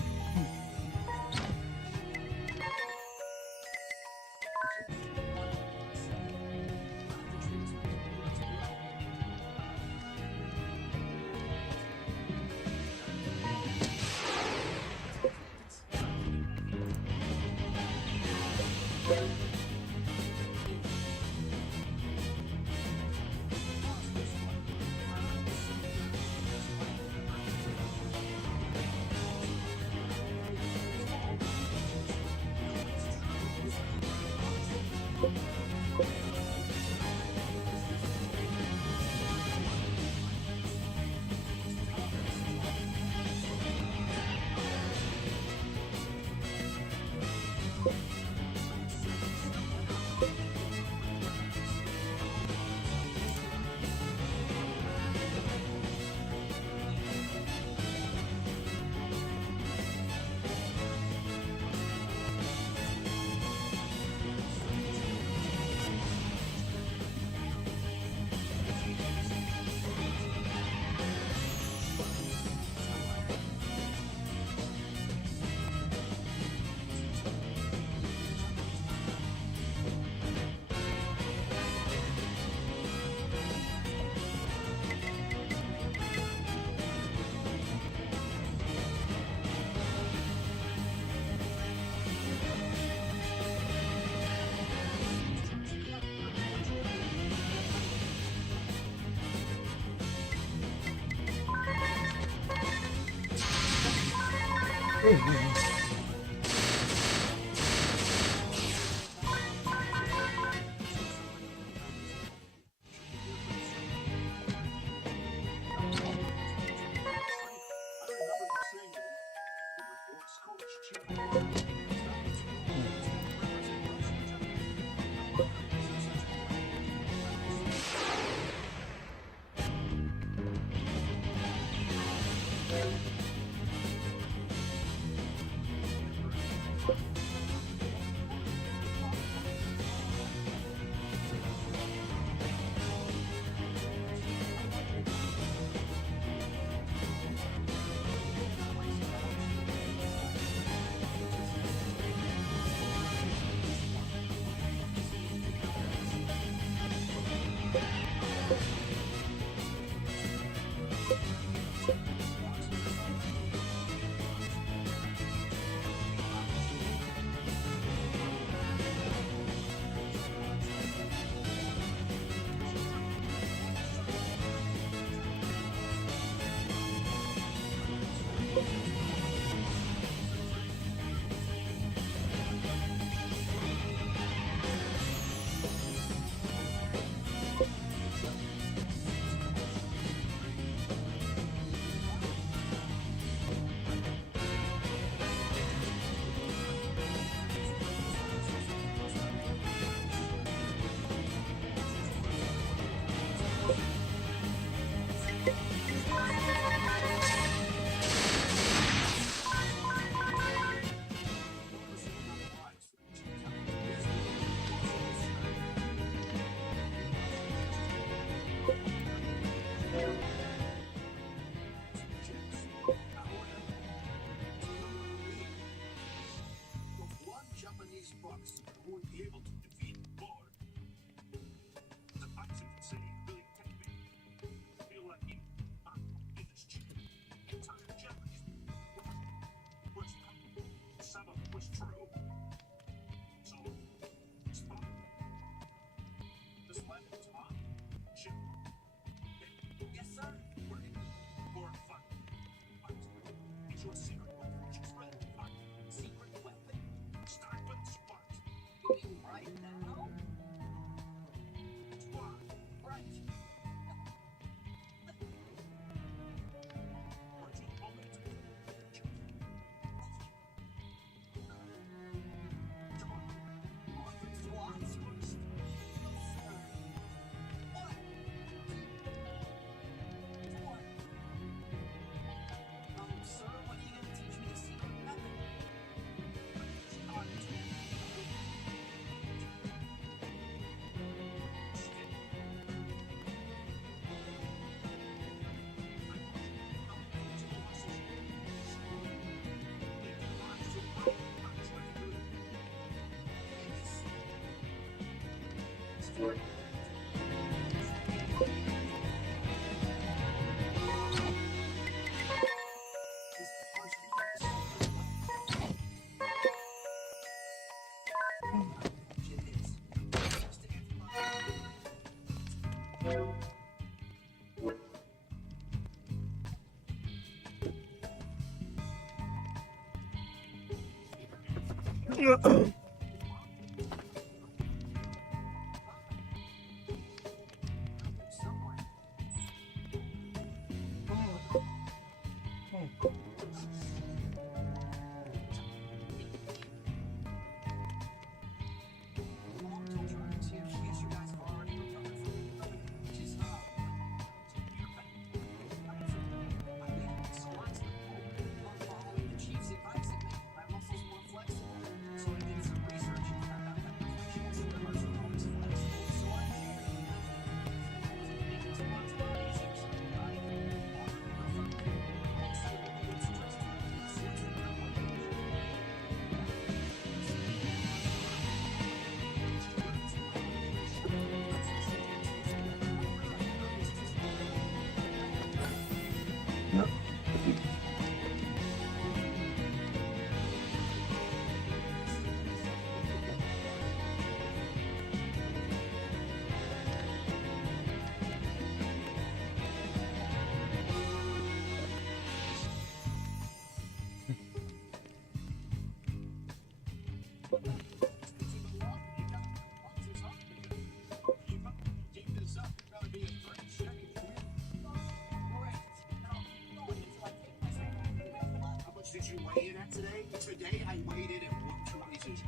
rated at 122.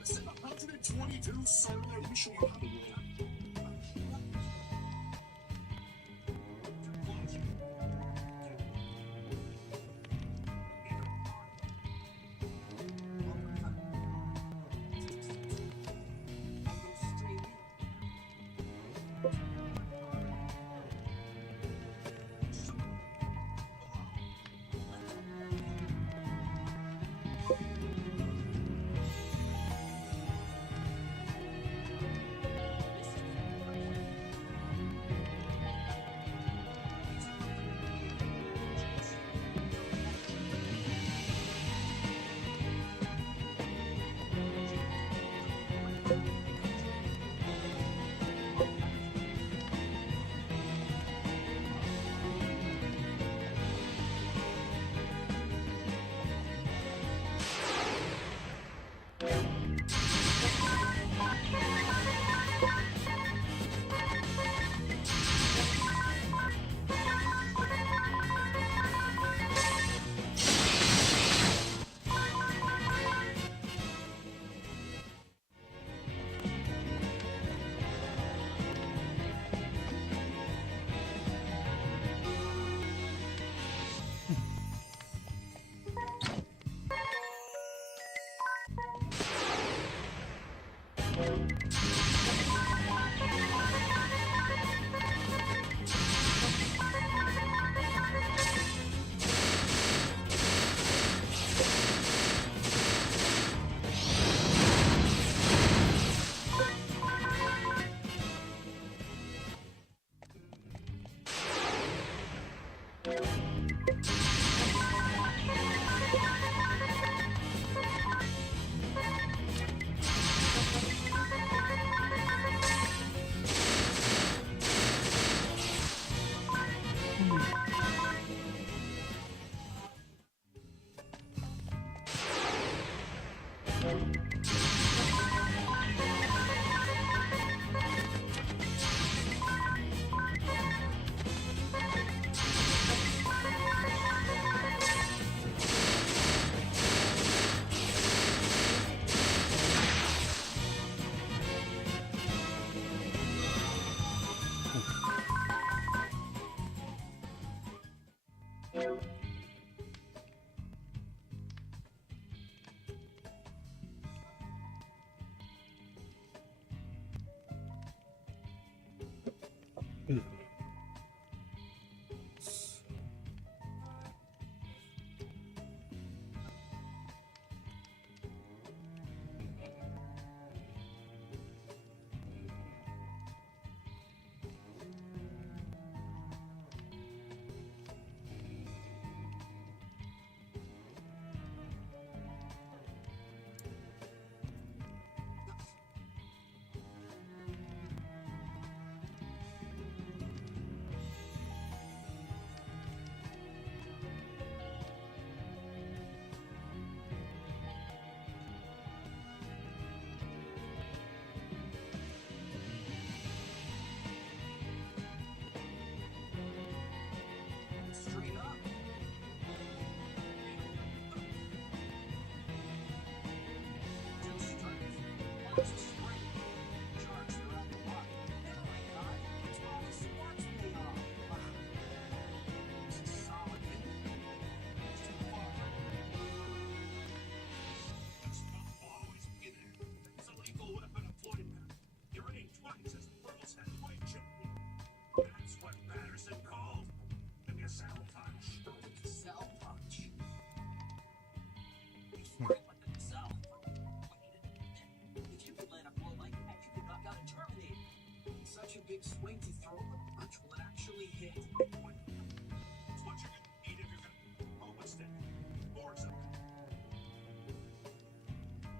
Listen, 122, sir. Let me show you how to roll. Straight up. Two strikes. One's a straight. Charge throughout the body. Oh my god. It's all the sports pay off. This is solid, isn't it? It's too far. This will always be there. Some people would have been employed there. He reigned twice as the world's heavyweight champion. That's what Patterson called the Gazelle Punch. The Gazelle Punch. He's right like the Gazelle. If you could land a blow like that, you could knock out a Terminator. Such a big swing to throw, the punch will actually hit. It's what you're gonna need if you're gonna roll a stick or something.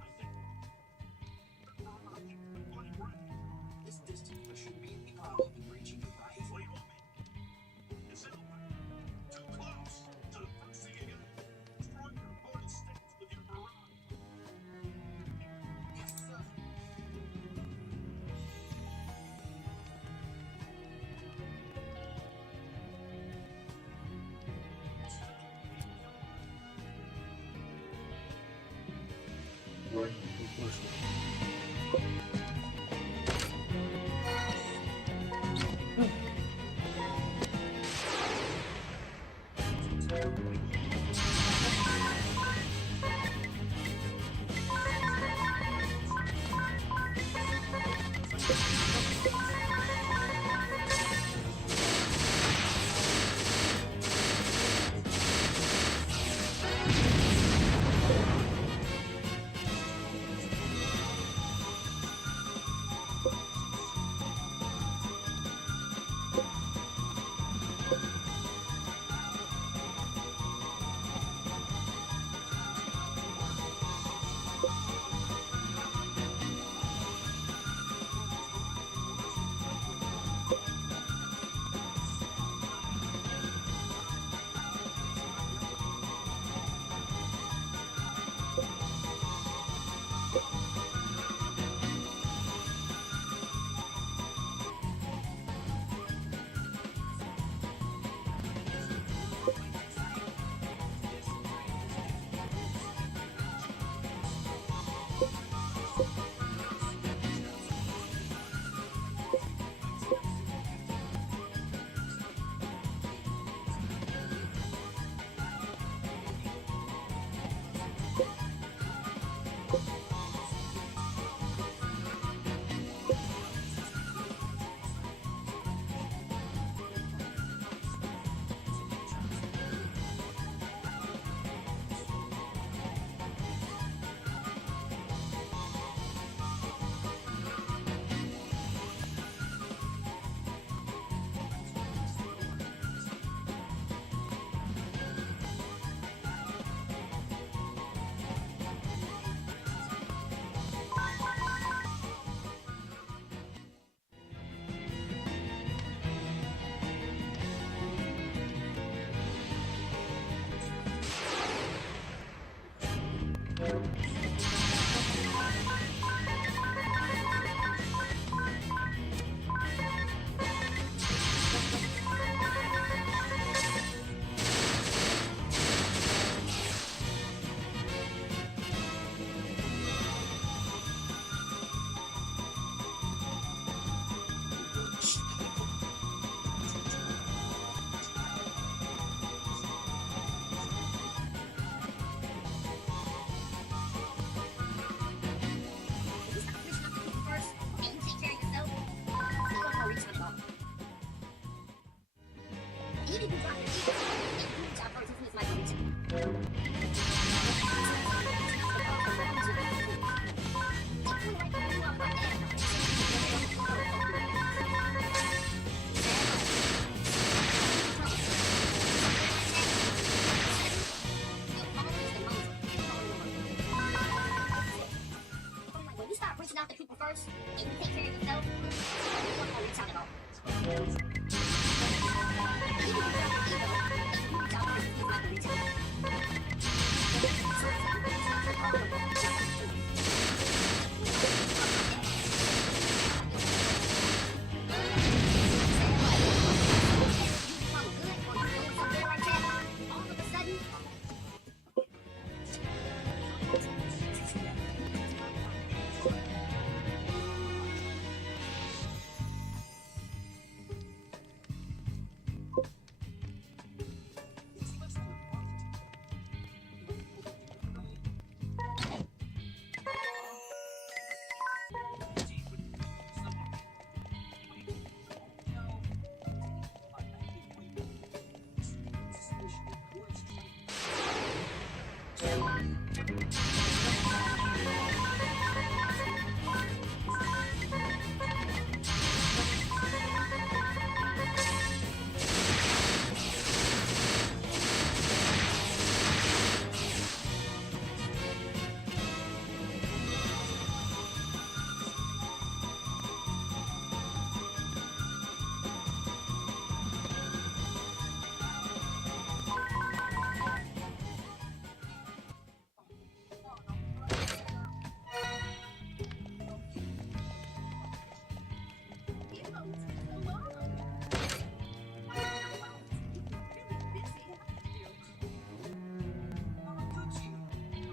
I think. Bloody right. This distance should be probably reaching it right. What do you want me? It's over. Too close to the first thing you got. Destroy your opponent's stakes with your barrage. Yes, sir. push it.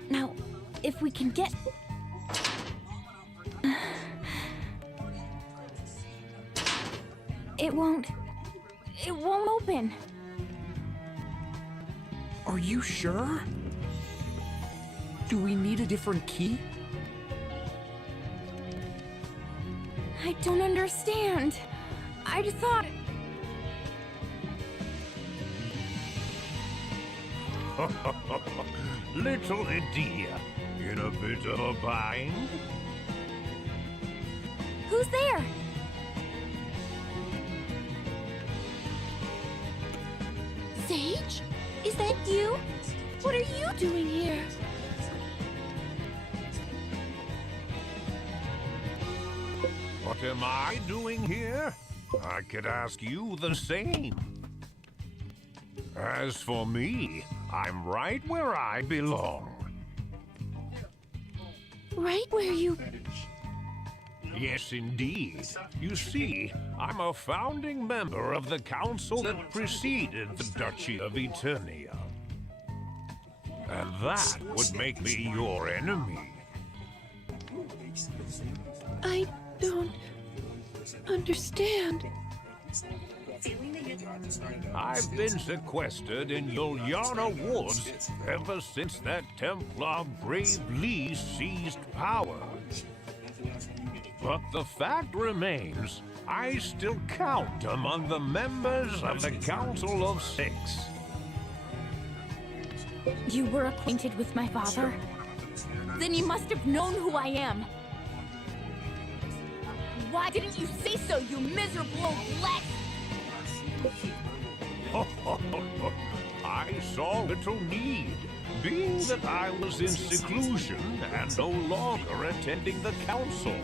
Now, if we can get... It won't open. Are you sure? Do we need a different key? I don't understand. I'd thought... Little Edea, in a bit of a bind? Who's there? Sage? Is that you? What are you doing here? What am I doing here? I could ask you the same. As for me, I'm right where I belong. Right where you... Yes, indeed. You see, I'm a founding member of the council that preceded the Duchy of Eternia. And that would make me your enemy. I don't understand. I've been sequestered in Yuliana Woods ever since that Templar Brave Lee seized power. But the fact remains, I still count among the members of the Council of Six. You were acquainted with my father? Then you must have known who I am. Why didn't you say so, you miserable old black... I saw little need, being that I was in seclusion and no longer attending the council.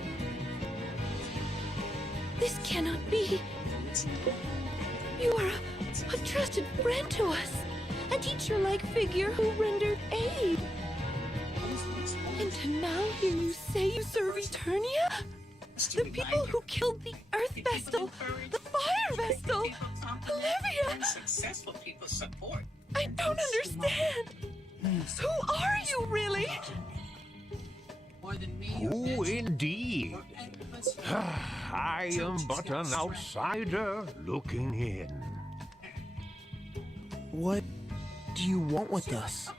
This cannot be. You are a trusted friend to us. A teacher-like figure who rendered aid. And to now hear you say you serve Eternia? The people who killed the Earth Vestal, the Fire Vestal, Olivia! Successful people support. I don't understand. Who are you, really? Who indeed? I am but an outsider looking in. What do you want with us?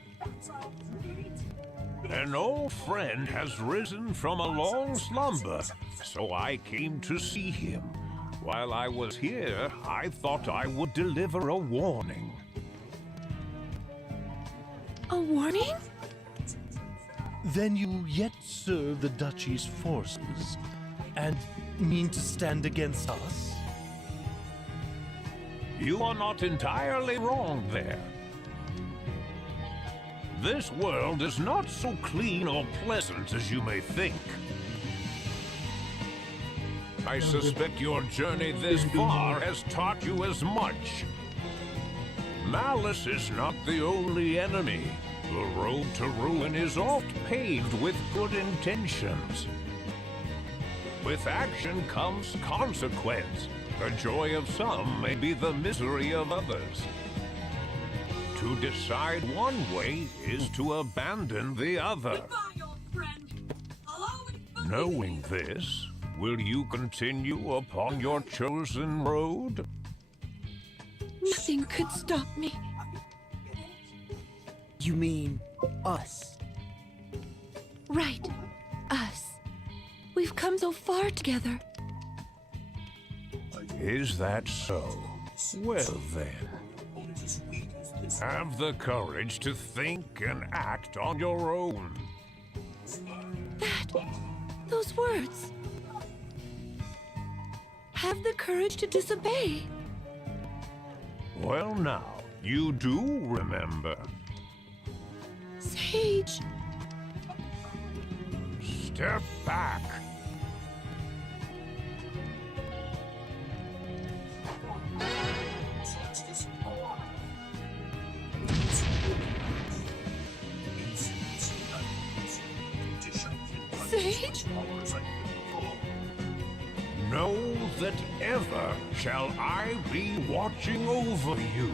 An old friend has risen from a long slumber, so I came to see him. While I was here, I thought I would deliver a warning. A warning? Then you yet serve the Duchy's forces, and mean to stand against us? You are not entirely wrong there. This world is not so clean or pleasant as you may think. I suspect your journey this far has taught you as much. Malice is not the only enemy. The road to ruin is oft paved with good intentions. With action comes consequence. The joy of some may be the misery of others. To decide one way is to abandon the other. Knowing this, will you continue upon your chosen road? Nothing could stop me. You mean us? Right. Us. We've come so far together. Is that so? Well then. Have the courage to think and act on your own. Those words. Have the courage to disobey. Well now, you do remember. Sage. Step back. Sage? Know that ever shall I be watching over you.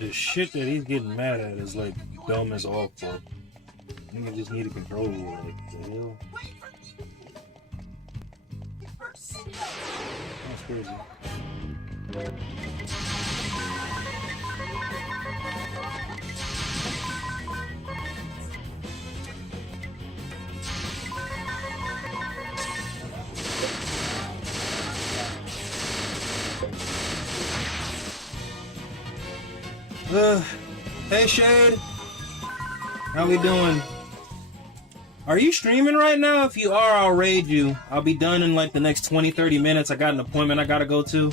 the shit that he's getting mad at is like dumb as all fuck. Nigga just need a controller. Like the hell? That's crazy. Hey Shade, how we doing? Are you streaming right now? If you are, I'll raid you. I'll be done in like the next 20-30 minutes. I got an appointment I gotta go to.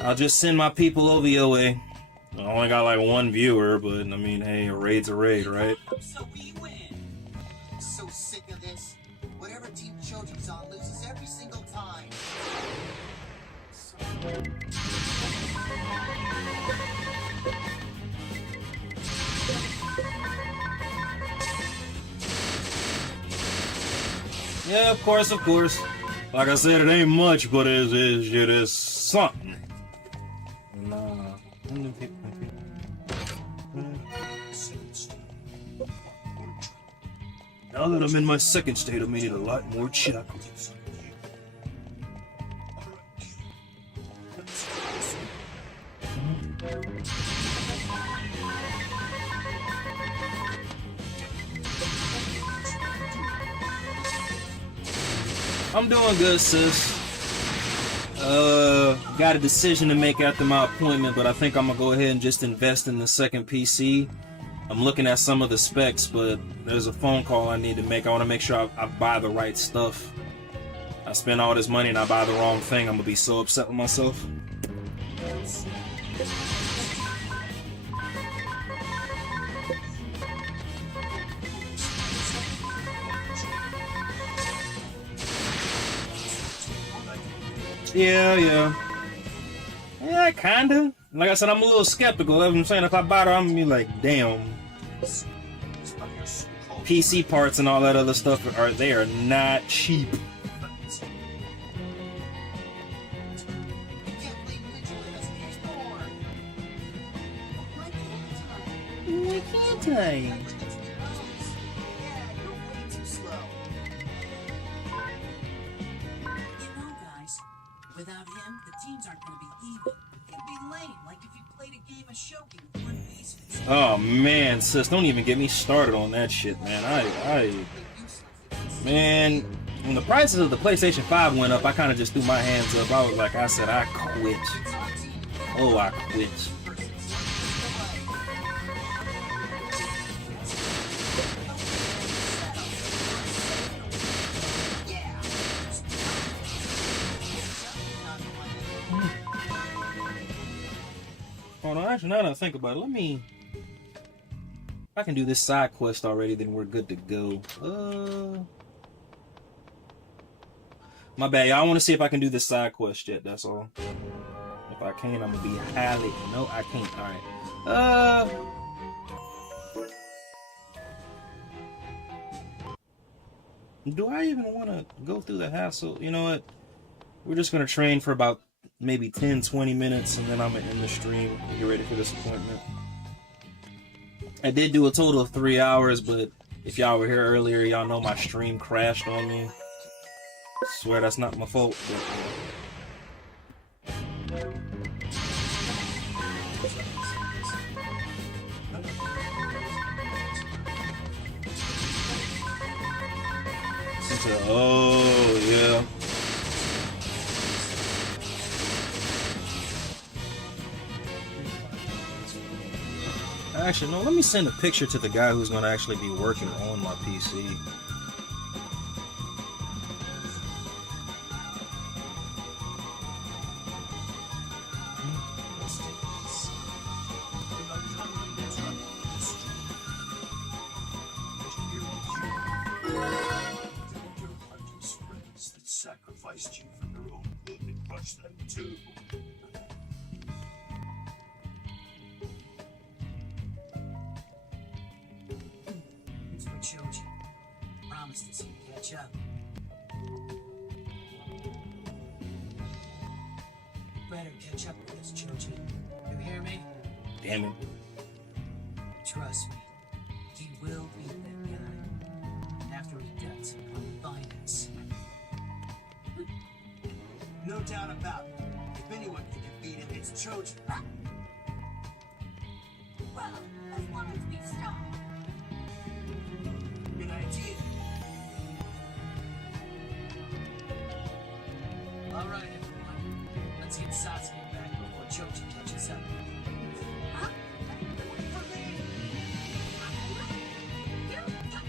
I'll just send my people over your way. I only got like one viewer, but I mean, hey, a raid's a raid, right? So we win. So sick of this. Whatever team Choji's on loses every single time. Yeah, of course, of course. Like I said, it ain't much, but it is something. Nah. Now that I'm in my second state, I may need a lot more chocolate. I'm doing good, sis. Got a decision to make after my appointment, but I think I'm gonna go ahead and just invest in the second PC. I'm looking at some of the specs, but there's a phone call I need to make. I want to make sure I buy the right stuff. I spend all this money and I buy the wrong thing. I'm gonna be so upset with myself. Yeah, kinda. Like I said, I'm a little skeptical. That's what I'm saying. If I buy it, I'm gonna be like, damn. PC parts and all that other stuff they are not cheap. Why can't I? Without him, the teams aren't going to be even. It'd be lame, like if you played a game of Shogi with one piece. Oh man, sis, don't even get me started on that shit, man. Man, when the prices of the PlayStation 5 went up, I kind of just threw my hands up. I was like, I said, I quit. Oh, I quit. Hold on, actually, now that I think about it, if I can do this side quest already, then we're good to go. My bad, y'all. I want to see if I can do this side quest yet, that's all. If I can, I'm gonna be highly... No, I can't. Alright. Do I even want to go through the hassle? You know what? We're just gonna train for about maybe 10-20 minutes, and then I'm gonna end the stream and get ready for this appointment. I did do a total of 3 hours, but if y'all were here earlier, y'all know my stream crashed on me. I swear that's not my fault. Oh, yeah. Actually, no, let me send a picture to the guy who's going to actually be working on my PC. Sacrificed you for their own good and crushed them too. It's for Choji. Promised to see you catch up. Better catch up with us, Choji. You hear me? damn it. Trust me, he will beat that guy. And after he does, he'll find us. No doubt about it. If anyone can defeat him, it's Trojan. Well, as long as we stop. Good idea. All right, everyone. Let's get Sasuke back before Choji catches up. Huh? Wait for me! Here we go.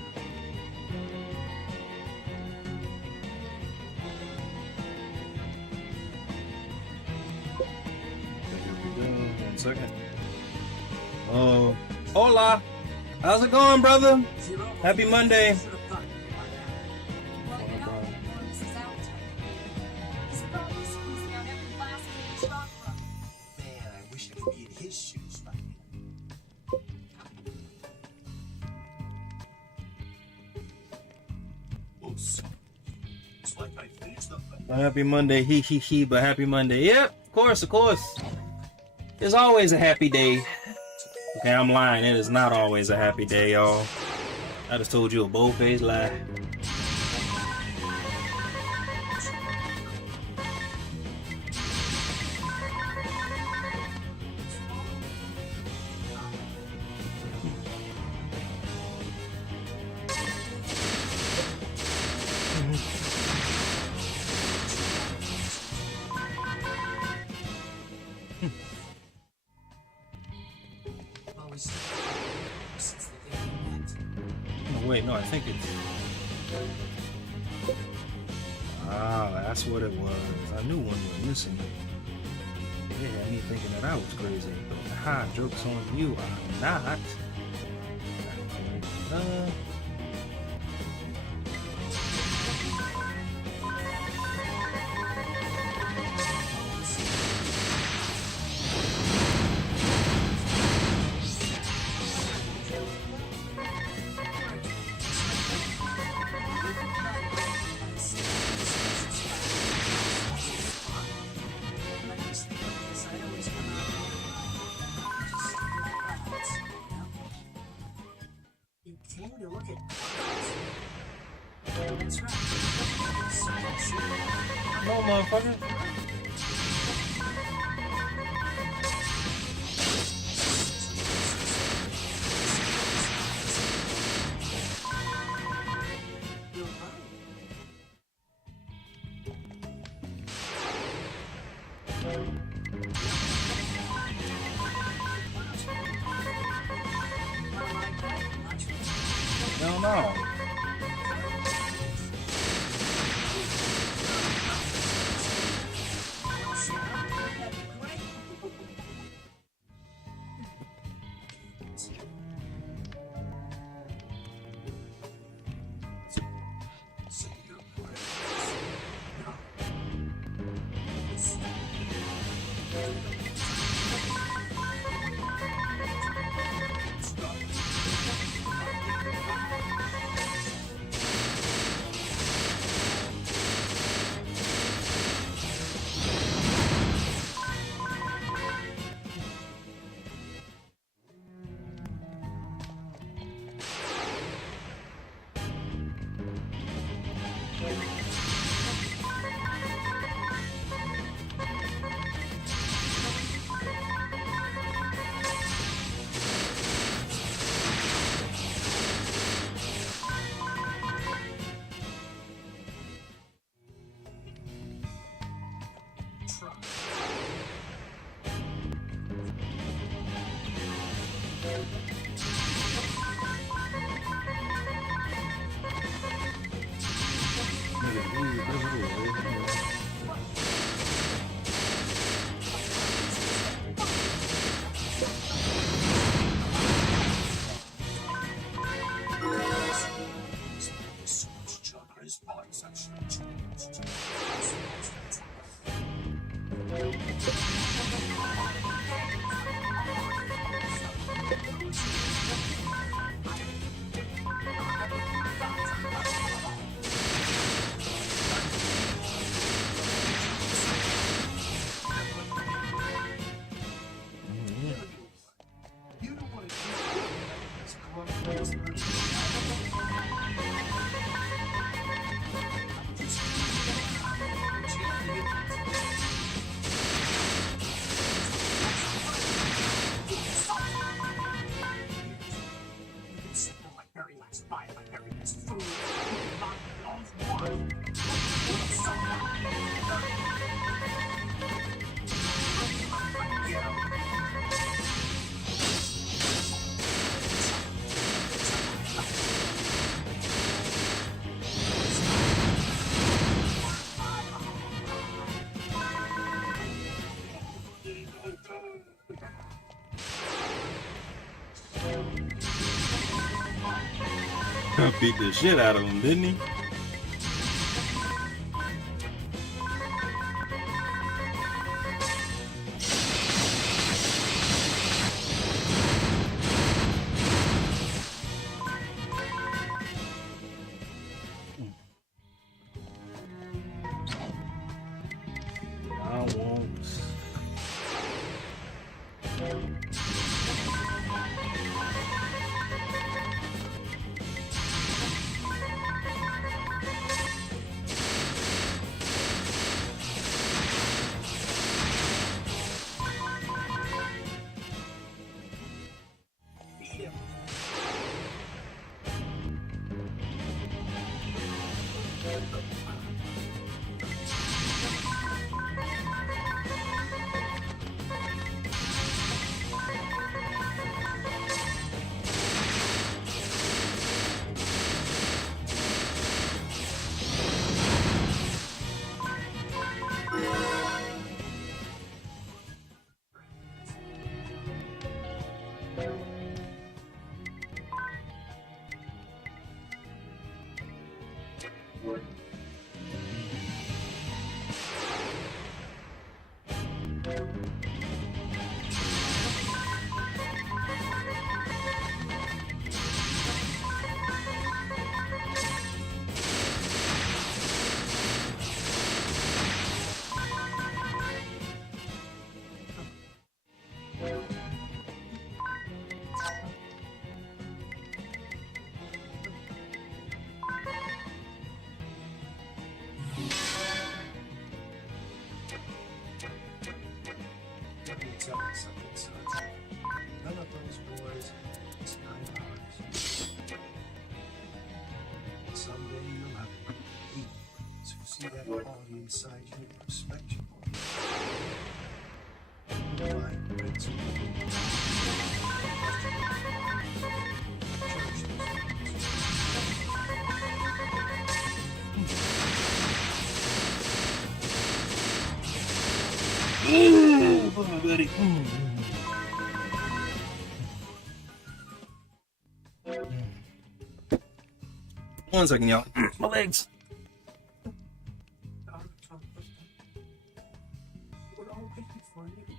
1 second. Oh, hola. How's it going, brother? Happy Monday. Well, you know, this is our time. He's probably squeezing out every last bit of stock from him. Man, I wish I could be in his shoes right now. Oops. It's like I finished up. Happy Monday, he, but happy Monday. Yep, of course, of course. It's always a happy day. Okay, I'm lying. It is not always a happy day, y'all. I just told you a bold-faced lie. Always since the day we met. Oh, wait, no, I think it's... Ah, that's what it was. I knew one was missing. It had me thinking that I was crazy. But ha, joke's on you. I'm not. You came to look at that's right. No, motherfucker. No, no. Beat the shit out of him, didn't he? I won't. None of those boys is kind of ours. Someday you'll have to see that quality inside you and respect you. You'll find great Ooh, come on, buddy. One second, y'all. My legs. We're all waiting for you.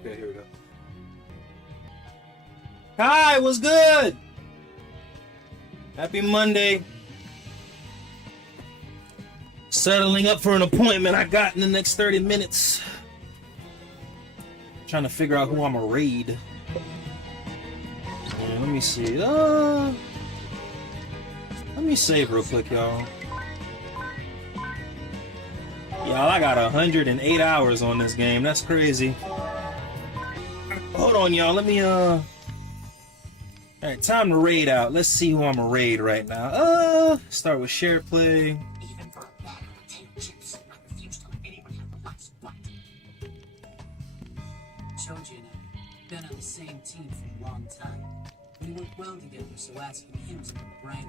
Okay, here we go. Hi, what's good? Happy Monday. Settling up for an appointment I got in the next 30 minutes. Trying to figure out who I'm a raid. Yeah, let me see. Let me save real quick, y'all. Y'all, I got 108 hours on this game. That's crazy. Hold on, y'all. Let me, Alright, time to raid out. Let's see who I'm a raid right now. Start with share play. Even for a bag of potato chips, I refuse to let anyone have the last bite. Choji and I been on the same team for a long time. We work well together, so asking him's a no-brainer.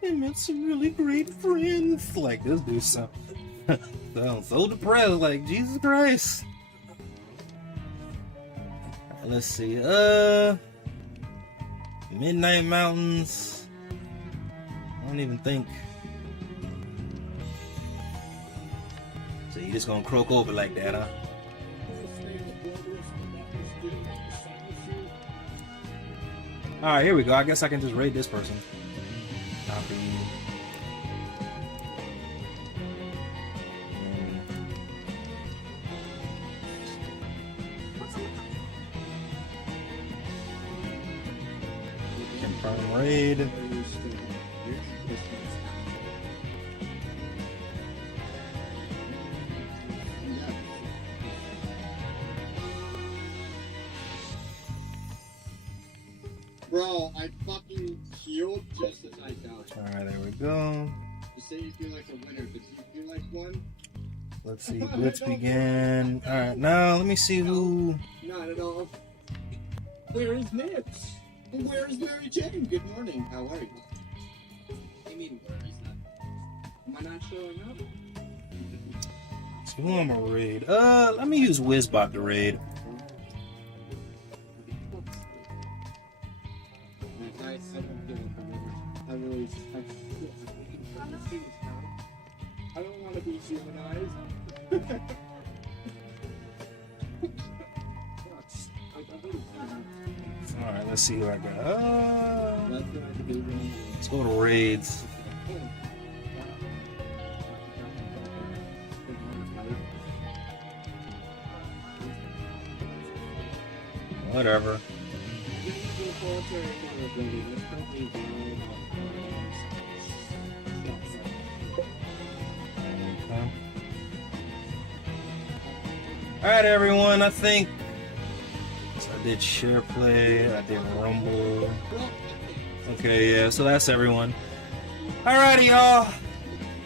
I met some really great friends. Like, this dude sounds so depressed. Like, Jesus Christ. Alright, let's see. Midnight Mountains. I don't even think. So you just gonna croak over like that, huh? Alright, here we go. I guess I can just raid this person. Copy. Confirm raid. Bro, I fucking healed just as I died. Alright, there we go. You say you feel like a winner, but you feel like one? Let's see, Blitz began. Alright, now let me see who. Not at all. Where is Nips? And where is Mary Jane? Good morning, how are you? I mean, where is that? Am I not showing up? So who I'm gonna raid? Let me use Wizbot to raid. I don't want to be humanized. Alright, let's see who I got. Let's go to raids. Whatever. Alright, everyone, I think so I did share play, I did rumble. Okay, yeah, so that's everyone. Alrighty, y'all.